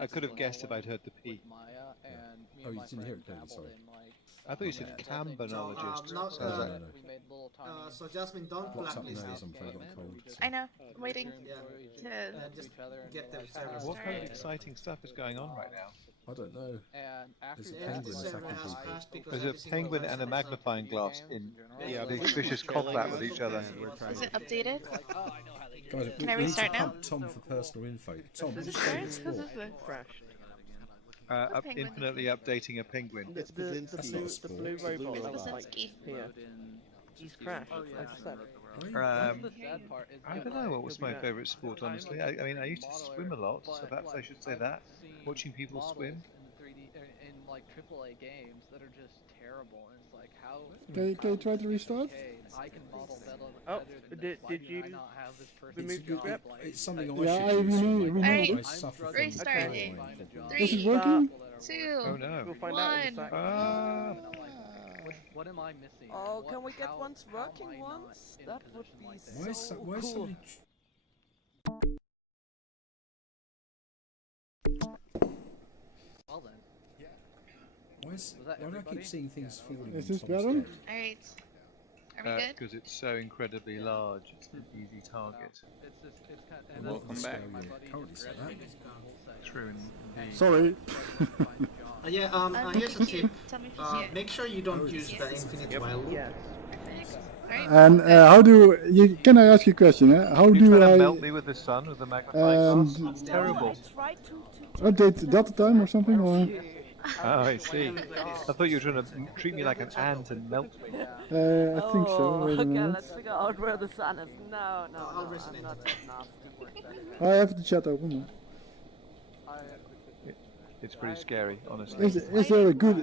could have guessed if I'd heard the P. Maya and me Oh, and you my didn't hear friend it clearly, dabbled sorry. in, like, I thought you said campanologist. No, So I was like, no. we made little tiny So Jasmine, don't What's up blacklist nose? it. I'm afraid I've got a cold. I know. I'm waiting Yeah. to. And just get the server. what kind of exciting stuff is going on right now? I don't know. And after There's a that, penguin The server attacking has people. crashed because There's every a single penguin and a person magnifying glass in Yeah, big but vicious killing combat us with each other. and we're trying Is to it updated? Guys, Can I we need to restart now? pump Tom for personal info. Tom, Is what's it your favourite first? sport? This is the Crashed. penguin? Infinitely updating a penguin. It's The Brzezinski. blue robot that was like Brzezinski. here. He's crashed. I just said. I don't know what was my favourite sport, honestly. I mean, I used to swim a lot, so perhaps I should say that. Watching people swim. in like AAA games that are just terrible, and it's like how. Can you try to restart? Okay, I can model better Oh, than did this. Why did do I you not have this person remove the script? It's something I Yeah, I should use. renewed Alright, it. I suffer from restart migraine. it. Is it 3, working? 2, Oh no. We'll find out in a 1. sec. What am I missing? Oh, What- can we get how- once how am working I not once? in a That would position be like this? Why is so why is cool. somebody Well then. why Was that do I everybody? keep seeing things falling Is on this Tom's better? head? Alright. good? because it's so incredibly large. It's an easy target. And Welcome back. True indeed. Sorry. Here's a tip. Tell me if you see it. Make sure you don't use the infinite while loop. And how do you? Can I ask you a question? How You do trying to I melt me with the sun with the magnifying glass? It's terrible. update Delta time or something? Or? Oh, I see. I thought you were trying to treat me like an ant and melt me. I think so. Wait a Okay, minute. let's figure out where the sun is. No, I'm not that nasty. I have the chat open. It's pretty scary, honestly. Is there a good?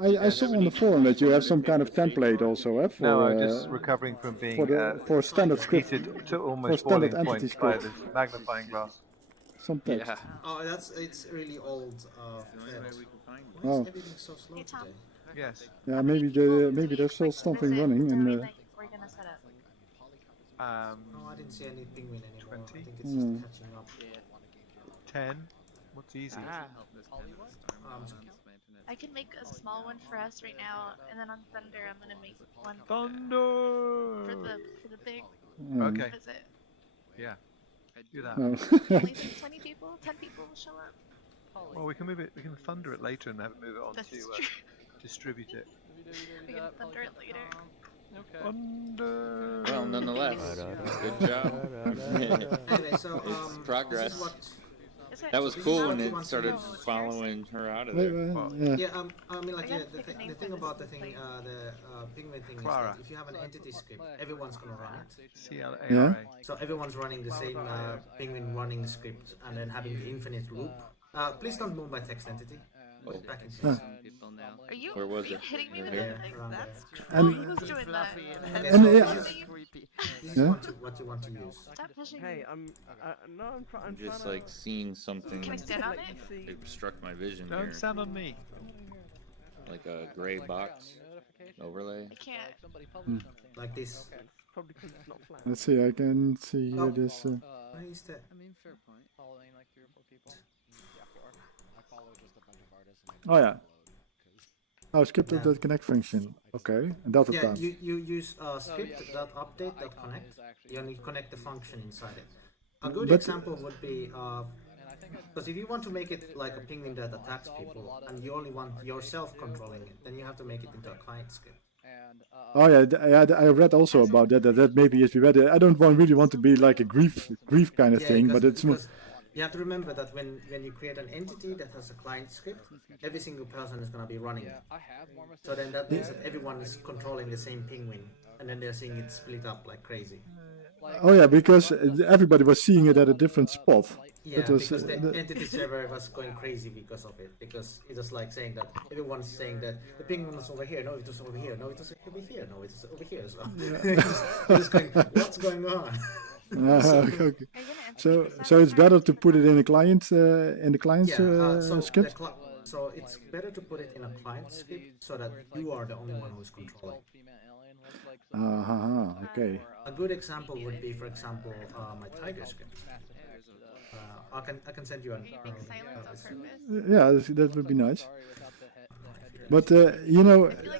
I saw on the forum that you have some kind of template also, for No, I'm just recovering from being for standard script heated to for almost standard boiling entity point by script. this magnifying glass. Some text. Yeah. Oh, it's really old. Oh. Everything's so slow today. Yes. Yeah, maybe there's still something running and. We're gonna set up. No, I didn't see any penguin anymore. 20? I think it's just catching up. 10. What's easy? I can make a small one for us right now, and then on Thunder I'm gonna make one Thunder for the big Okay. visit. Yeah. Do that. No. Only 20 people, 10 people will show up. Well, we can move it. We can thunder it later and move it on That's to true. distribute it. We can thunder it later. Thunder. Well, nonetheless, good job. Anyway, so It's progress. Is it? That was cool when it started following her out of there. I mean, like the thing about the thing, the penguin thing is that if you have an entity script, everyone's gonna run it. CLARA. So everyone's running the same penguin running script and then having the infinite loop. Please don't move my text entity. Back in place. Are you, Where was are you it? hitting me with Here. anything? That's And- who's doing that? This is what you want to use. Stop pushing Hey, me. I'm I'm just like seeing something Can I stand on that obstruct my vision Don't here. stand on me. Like a gray box overlay. I can't. Like this. Probably because it's not flat. Let's see. I can see here this. Why is that? I mean, fair point. Following like 3 or 4 people. Yeah, 4. I follow just a bunch of artists. Oh yeah. Oh, script Yeah. the connect function. Okay, and Delta Yeah, time. you use script.update.connect. You only connect the function inside it. A good But- example would be because if you want to make it like a penguin that attacks people and you only want yourself controlling it, then you have to make it into a client script. Oh yeah, I read also about that. That maybe is better. I don't really want to be like a grief kind of thing, but it's because you have to remember that when you create an entity that has a client script, every single person is going to be running it. So then that means that everyone is controlling the same penguin, and then they're seeing it split up like crazy. Oh yeah, because everybody was seeing it at a different spot. Yeah, It was, because the entity server was going crazy because of it. Because it was like saying that everyone's saying that the penguin was over here. No, it was over here. No, it was over here. No, it's over here as well. It's going, what's going on? Okay. So it's better to put it in a client in the client's script. So it's better to put it in a client script so that you are the only one who's controlling. Okay. A good example would be, for example, my tiger script. I can send you an. Yeah, that would be nice. But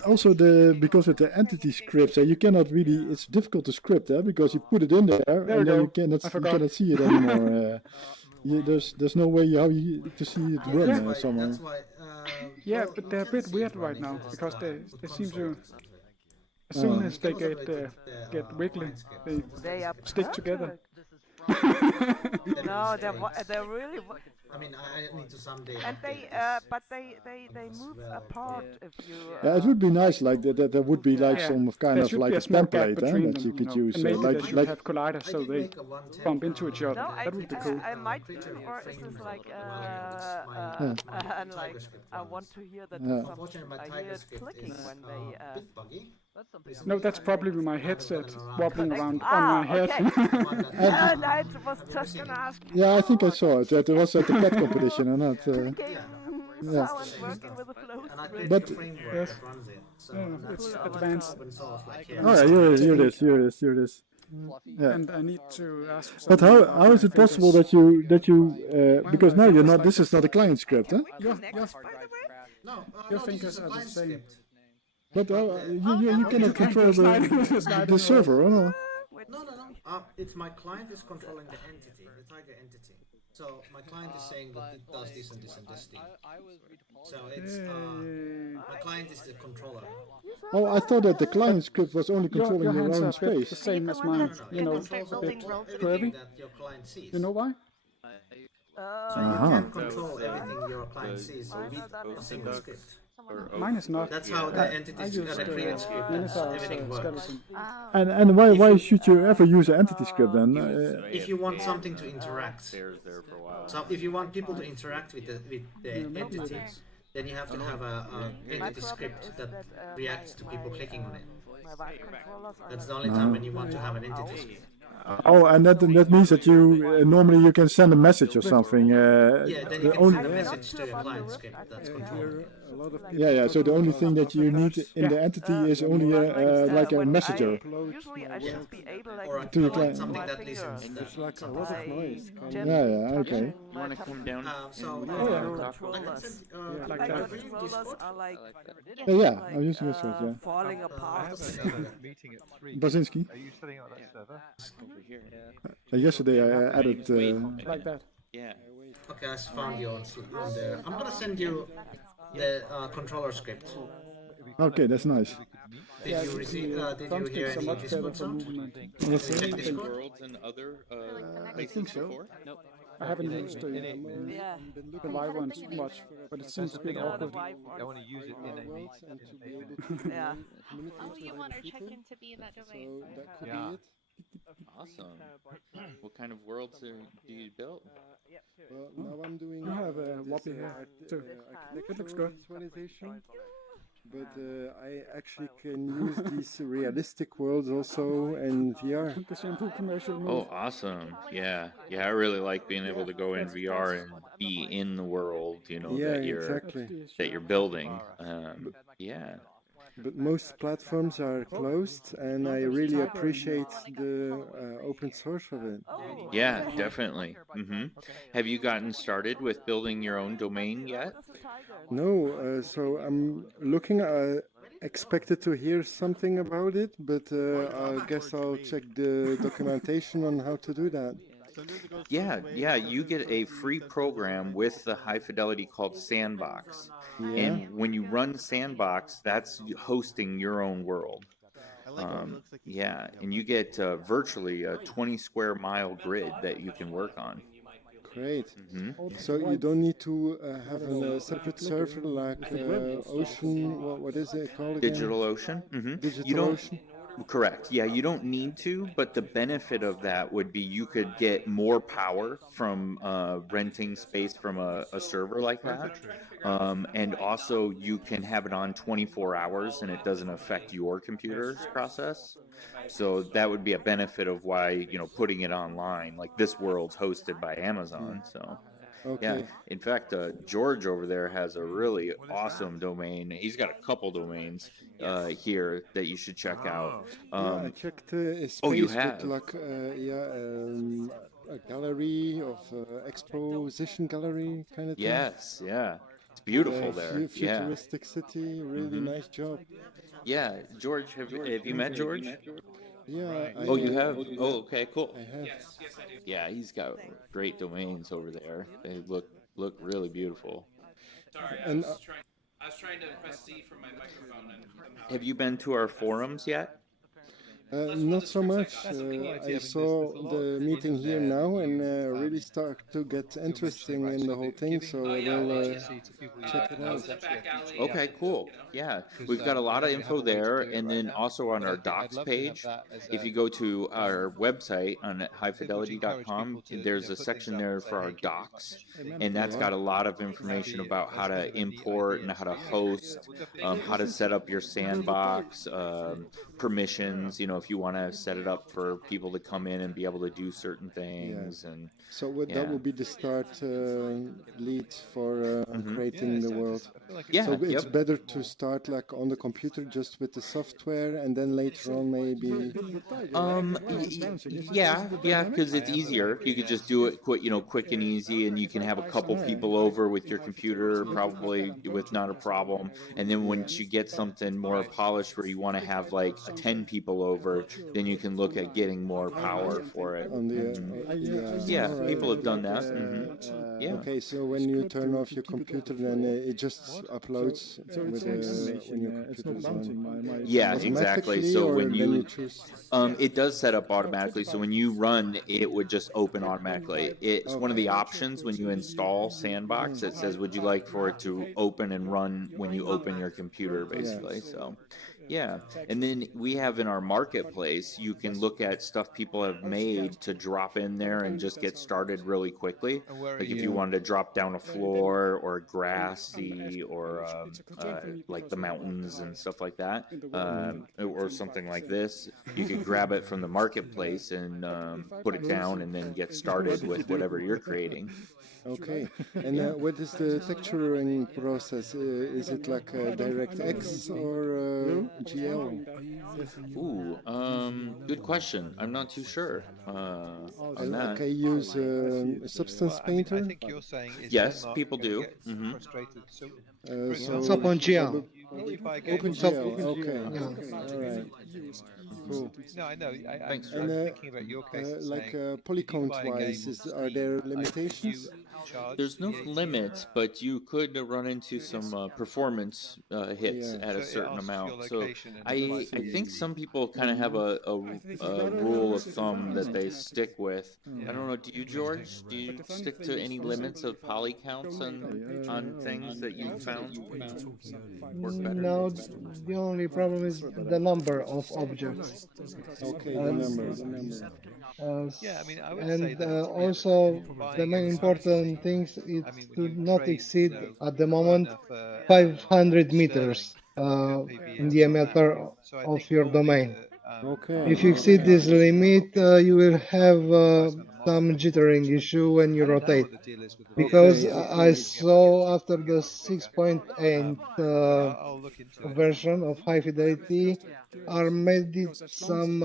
also because with the entity scripts, you cannot really. It's difficult to script, because you put it in there and then you cannot see it anymore. There's no way to see it run somewhere. That's why. Yeah, but they're a bit weird right now because they seem to. As soon as they get wiggly, they stick together. No, they're really. I mean, I need to someday. And but they move apart if you. Yeah, it would be nice, like that. There would be like some kind of like a template that you could use, and maybe they should like have colliders so they bump into each other. No, That would be cool. I might do, or is this like and like I want to hear that I hear it clicking when they. No, that's probably my headset wobbling around on my head. Okay. I was just gonna ask. Yeah, I think I saw it. That it was at the pet competition or not. Yeah. Working with a flow but yes, it's advanced. Oh yeah, here it is. Yeah. And I need to ask. But how is it possible that you because now you're not. This is not a client script, huh? Your fingers are the same. But you cannot control the server, or no? No. It's my client is controlling the entity, the Tiger entity. So my client is saying that it does this and this and this thing. So it's my client is the controller. Oh, I thought that the client script was only controlling your hands own are a bit space. the same as mine. You know, a bit curvy. That your client sees. You know why? So you can control everything your client sees with a single script. Mine is not. That's how the entities gotta create script and everything works. And why should you ever use an entity script then? If you want something to interact, so if you want people to interact with the entity, then you have to have a entity script that reacts to people clicking on it. That's the only time when you want to have an entity script. Oh, and that means that you normally you can send a message or something. Yeah, then you can send a message to a client script that's controlled. Yeah. So the only thing that you need in the entity is only like a messenger. Usually I should be able Or to your client. something that listens. It's like a lot of noise. Yeah. Okay. You want to come down? Like controllers are like Yeah. I'm using this one. Yeah. falling apart. Meeting at 3. Basinski. Are you setting up that server? Over here. Yesterday I added. Like that. Yeah. Okay, I found you on there. I'm gonna send you the controller script. Okay, that's nice. Did you receive? Did you hear any Discord sound? Let's Did you see. check Discord? Worlds and other I think so. Nope. I haven't used the live ones much, but it seems a bit awkward. I want to use it in a meeting. Yeah. Oh, you want our check-in to be in that domain. Yeah. Awesome. What kind of worlds do you build? Well, now I'm doing. I have a wobbly here too. It looks good. Visualization. But I actually can use these realistic worlds also in VR. The shampoo commercial move. Oh, awesome. Yeah. I really like being able to go in VR and be in the world, that you're building. Yeah. But most platforms are closed, and I really appreciate the open source of it. Yeah, definitely. Have you gotten started with building your own domain yet? No, so I'm looking. Expected to hear something about it, but I guess I'll check the documentation on how to do that. Yeah, you get a free program with the High Fidelity called Sandbox. Yeah. And when you run Sandbox, that's hosting your own world. And you get virtually a 20 square mile grid that you can work on. Great. So you don't need to have a separate server like Ocean. What is it called again? DigitalOcean. DigitalOcean. Correct. Yeah, you don't need to, but the benefit of that would be you could get more power from renting space from a server like that. And also you can have it on 24 hours and it doesn't affect your computer's process. So that would be a benefit of why, putting it online, like this world's hosted by Amazon. So Okay. yeah, in fact, George over there has a really awesome domain. He's got a couple domains here that you should check out. I checked his space you with have? like a gallery of exposition gallery kind of thing. Yes, yeah, it's beautiful there. Yeah, Futuristic city, really nice job. yeah. George, have you met George? Yeah. You have? Oh, okay, cool. I have. Yeah, he's got great domains over there. They look really beautiful. Sorry, And, I was trying to press C from my microphone and somehow. Have you been to our forums yet? Not so much. I saw the meeting here now and really start to get interesting in the whole thing, so I will check it out. Okay, cool. Yeah, we've got a lot of info there, and then also on our docs page, if you go to our website on highfidelity.com, there's a section there for our docs, and that's got a lot of information about how to import and how to host, how to set up your sandbox, permissions, if you want to set it up for people to come in and be able to do certain things, and so that would be the start lead for creating the world. Yeah, So it's better to start like on the computer just with the software, and then later on maybe. Yeah, because it's easier. You could just do it quick and easy, and you can have a couple people over with your computer, probably with not a problem. And then once you get something more polished, where you want to have like 10 people over, then you can look at getting more power for it. Yeah, people have done that. Yeah. Okay, so when you turn off your computer, then it just uploads with when your computer is on. Yeah, exactly. So when you choose. it does set up automatically. So when you run, it would just open automatically. It's one of the options when you install Sandbox. It says, "Would you like for it to open and run when you open your computer?" Basically, so. Yeah, and then we have in our marketplace, you can look at stuff people have made to drop in there and just get started really quickly. Like if you wanted to drop down a floor or grassy or like the mountains and stuff like that, or something like this, you could grab it from the marketplace and put it down and then get started with whatever you're creating. Okay, and what is the texturing process? Is it like DirectX or GL? Ooh, good question. I'm not too sure on that. Okay, use Substance Painter. I think you're saying is yes, people do. Frustrated. So, it's OpenGL. OpenGL. Okay. All right. Cool. No, I know. I'm thinking about your case. Like polycount-wise, are there limitations? There's no limits, but you could run into some performance hits at a certain amount. So I think some people kind of have a rule of thumb that they stick with. I don't know. Do you, George? Do you stick to any limits of poly counts on things that you found work better? No, the only problem is the number of objects. Okay, the number. Yeah, I mean, I would and say that also the main important things is to not exceed at the moment 500 meters in diameter of your domain. Okay. If you exceed this limit, you will have some jittering issue when you rotate. Because I saw after the 6.8 version of High Fidelity, are made some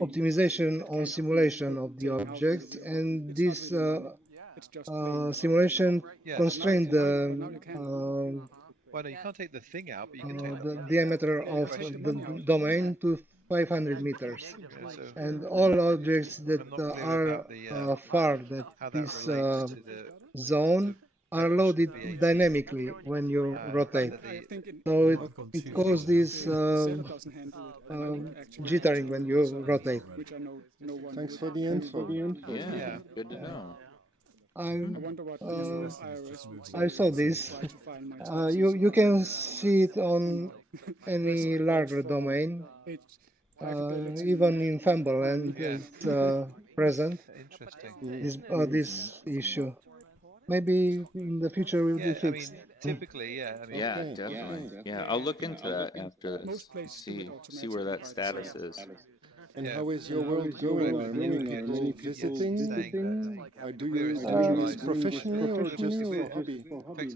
optimization on simulation of the objects, and this simulation constrained the well, no, you can't take the thing out, but you can take the diameter of the domain to 500 meters. And all objects that are far that this zone are loaded dynamically when you rotate. So it causes this jittering when you rotate. Thanks for the info. Yeah, good to know. I saw this. You can see it on any larger domain, even in Fumble, and it's present. Interesting. This issue. Maybe in the future will be fixed. I mean, typically, yeah. I mean, yeah, definitely. Yeah, I'll look into that after this. See where that status is. And how is your world going? Are many visiting? Do you do this professionally or just for hobby?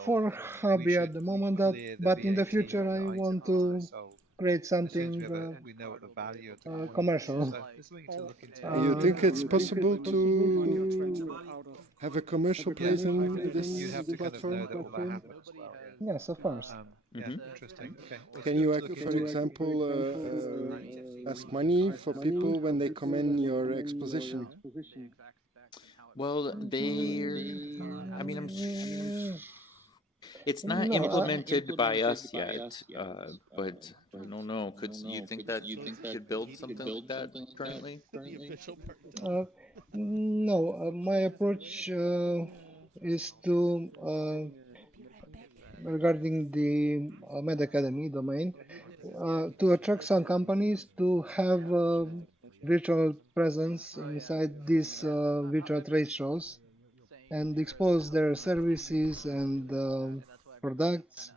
For hobby at the moment, but in the future I want to create something commercial. You think it's possible to have a commercial place in this platform? Yes, of course. Interesting. Okay. Can you, for example, ask money for people when they come in your exposition? Well, I mean, it's not implemented by us yet, but I don't know. You think you could build something like that currently? No, my approach is to regarding the Med Academy domain, to attract some companies to have virtual presence inside these virtual trade shows and expose their services and products.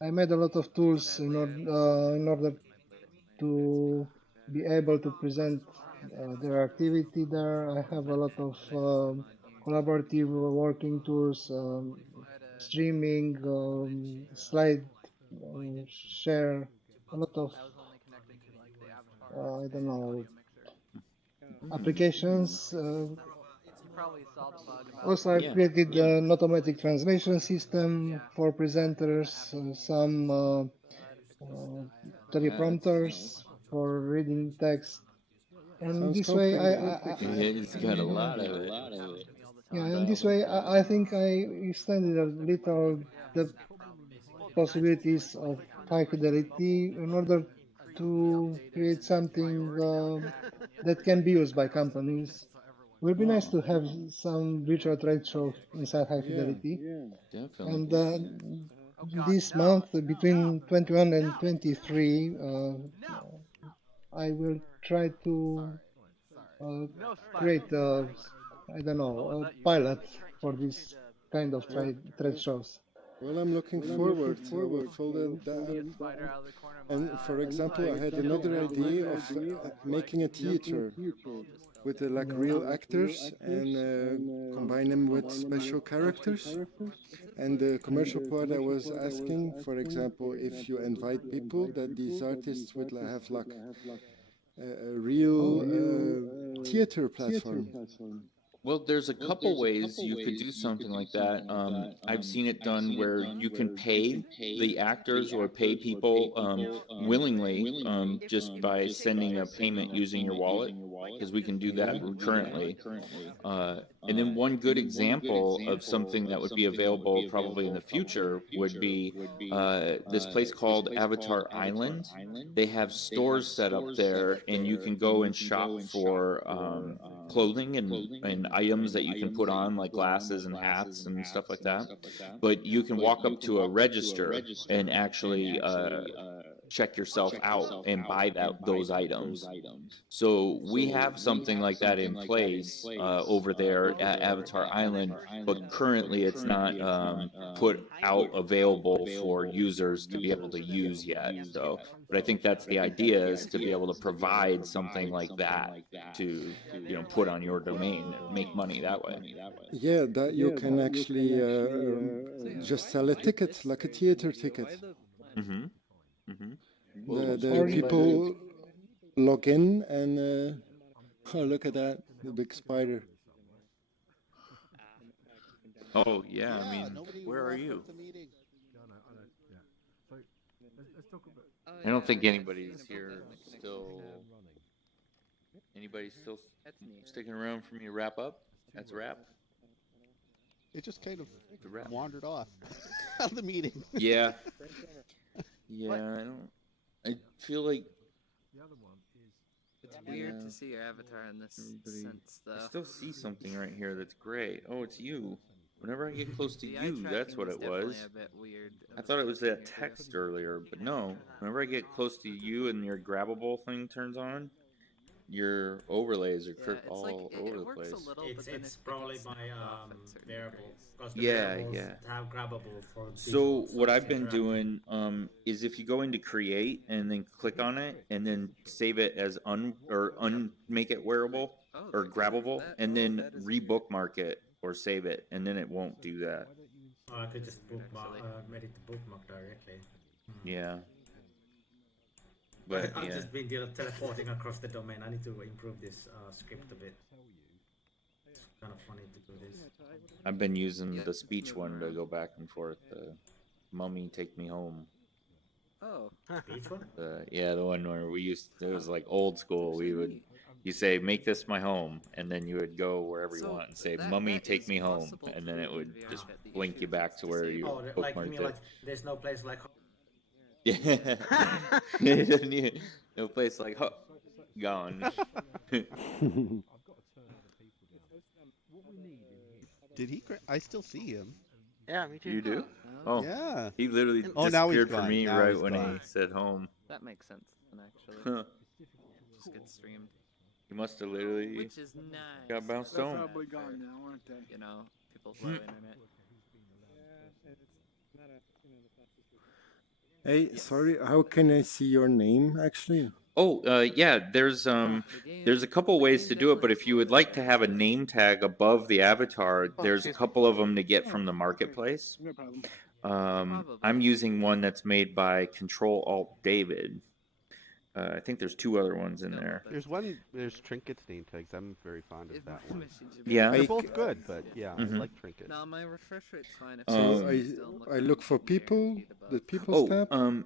I made a lot of tools in order to be able to present their activity there. I have a lot of collaborative working tools, streaming, slide share, a lot of I don't know applications. Also, I've created an automatic translation system for presenters, some teleprompters for reading text, and Sounds this way He's got a lot of it. yeah, and this way I think I extended a little the possibilities of high fidelity in order to create something that can be used by companies. It would be nice to have some virtual trade show inside High Fidelity. Definitely. And this month, between 21 and 23, I will try to create I don't know, a pilot for this kind of trade shows. Well, I'm looking forward. I will follow that. And for example, I had another idea of making a theater with like real actors and combine them with special characters. And the commercial part I was asking, for example, if you invite people, that these artists would have like a real theater platform. Well, there's a couple ways you could do something like that. I've seen it done where you can pay the actors or pay people willingly just by sending a payment using your wallet, because we can do that currently. And then one good example of something that would be available probably in the future would be this place called Avatar Island. They have stores set up there, and you can go and shop for clothing and items that you can put on, like glasses and hats and stuff like that. But you can walk up to a register and actually check yourself out and buy those items. So we have something like that in place over there at Avatar Island, but currently it's not put out available for users to be able to use yet. So, but I think that's the idea, is to be able to provide something like that to put on your domain and make money that way. Yeah, that you can actually just sell a ticket, like a theater ticket. Mm-hmm. Mm-hmm. The people log in and oh, look at that, the big spider. Oh yeah, I mean, where are you? I don't think anybody's here still. Anybody still sticking around for me to wrap up? That's a wrap. It just kind of wandered off out of the meeting. Yeah. Yeah, I feel like it's weird to see your avatar in this sense, though. I still see something right here that's gray. Oh, it's you. Whenever I get close to you, that's what it was. A bit weird. I thought it was that text earlier, but no. Whenever I get close to you and your grabbable thing turns on, your overlays are all over the place. It's probably my variable. Yeah. Have grabbable for so what I've been doing is if you go into create and then click on it and then save it as make it wearable or grabbable and then rebookmark it or save it, and then it won't do that. Oh, I could just bookmark, made it the bookmark directly. Yeah. But I've just been teleporting across the domain. I need to improve this script a bit. It's kind of funny to do this. I've been using the speech one to go back and forth. Mummy, take me home. Oh. Speech one? Yeah, the one where it was like old school. You say, make this my home, and then you would go wherever you want and say, Mummy, take me home, and then it would just blink you back to where you bookmarked it. Like, there's no place like home. Yeah. No place like gone. Did he? I still see him. Yeah, me too. You do? Oh, yeah. He literally disappeared for me right when he said home. That makes sense, then, actually. Just get streamed. He must have literally Which is nice. got bounced home. They're probably gone now, aren't they? You know, people's low internet. Hey, sorry, how can I see your name, actually? Oh, yeah, there's a couple ways to do it, but if you would like to have a name tag above the avatar, there's a couple of them to get from the marketplace. No problem. I'm using one that's made by Control Alt David. I think there's two other ones in there. There's Trinkets name tags. I'm very fond of that one. Yeah. They're both good, but yeah, I like Trinkets. No, my refresh rate's fine. If So I look for people, the people's tab.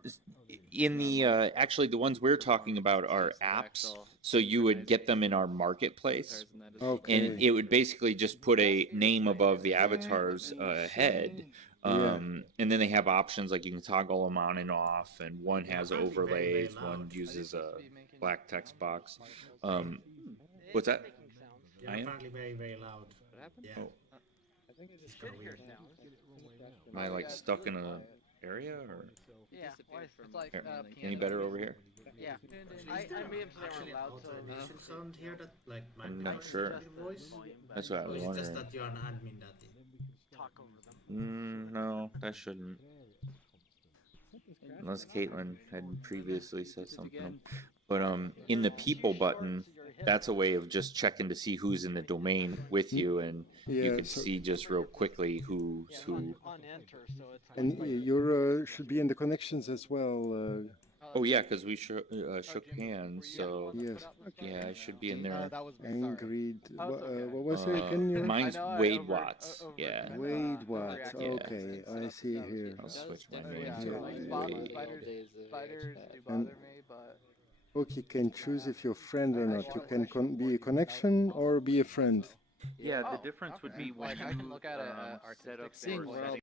In the actually the ones we're talking about are apps, so you would get them in our marketplace, and it would basically just put a name above the avatar's head. And then they have options like you can toggle them on and off, and one has overlays, one uses a black text box. What's that? You're apparently very, very loud. Yeah. Oh. I think it's kind of weird. Am I like stuck in a area or? Yeah, it's like Any better over here? Yeah, I may have actually auto-addition sound here that like I'm not sure. voice. That's what I was It's wondering. just that you're an admin that talk over them. No, that shouldn't. Unless Caitlin had previously said something. But in the people button, that's a way of just checking to see who's in the domain with you, and you can see just real quickly who's who. And you should be in the connections as well. Oh yeah, because we shook hands, so yes. Yeah, I should be in there. Angry. What was it again? Mine's Wade Watts. Yeah. Wade Watts. Okay, I see here. I'll switch my name Yeah. to Wade. Spiders do bother me, but. Okay, you can choose if you're a friend or not. You can be a connection or be a friend. Yeah, the difference would be when I can look at set up artistic your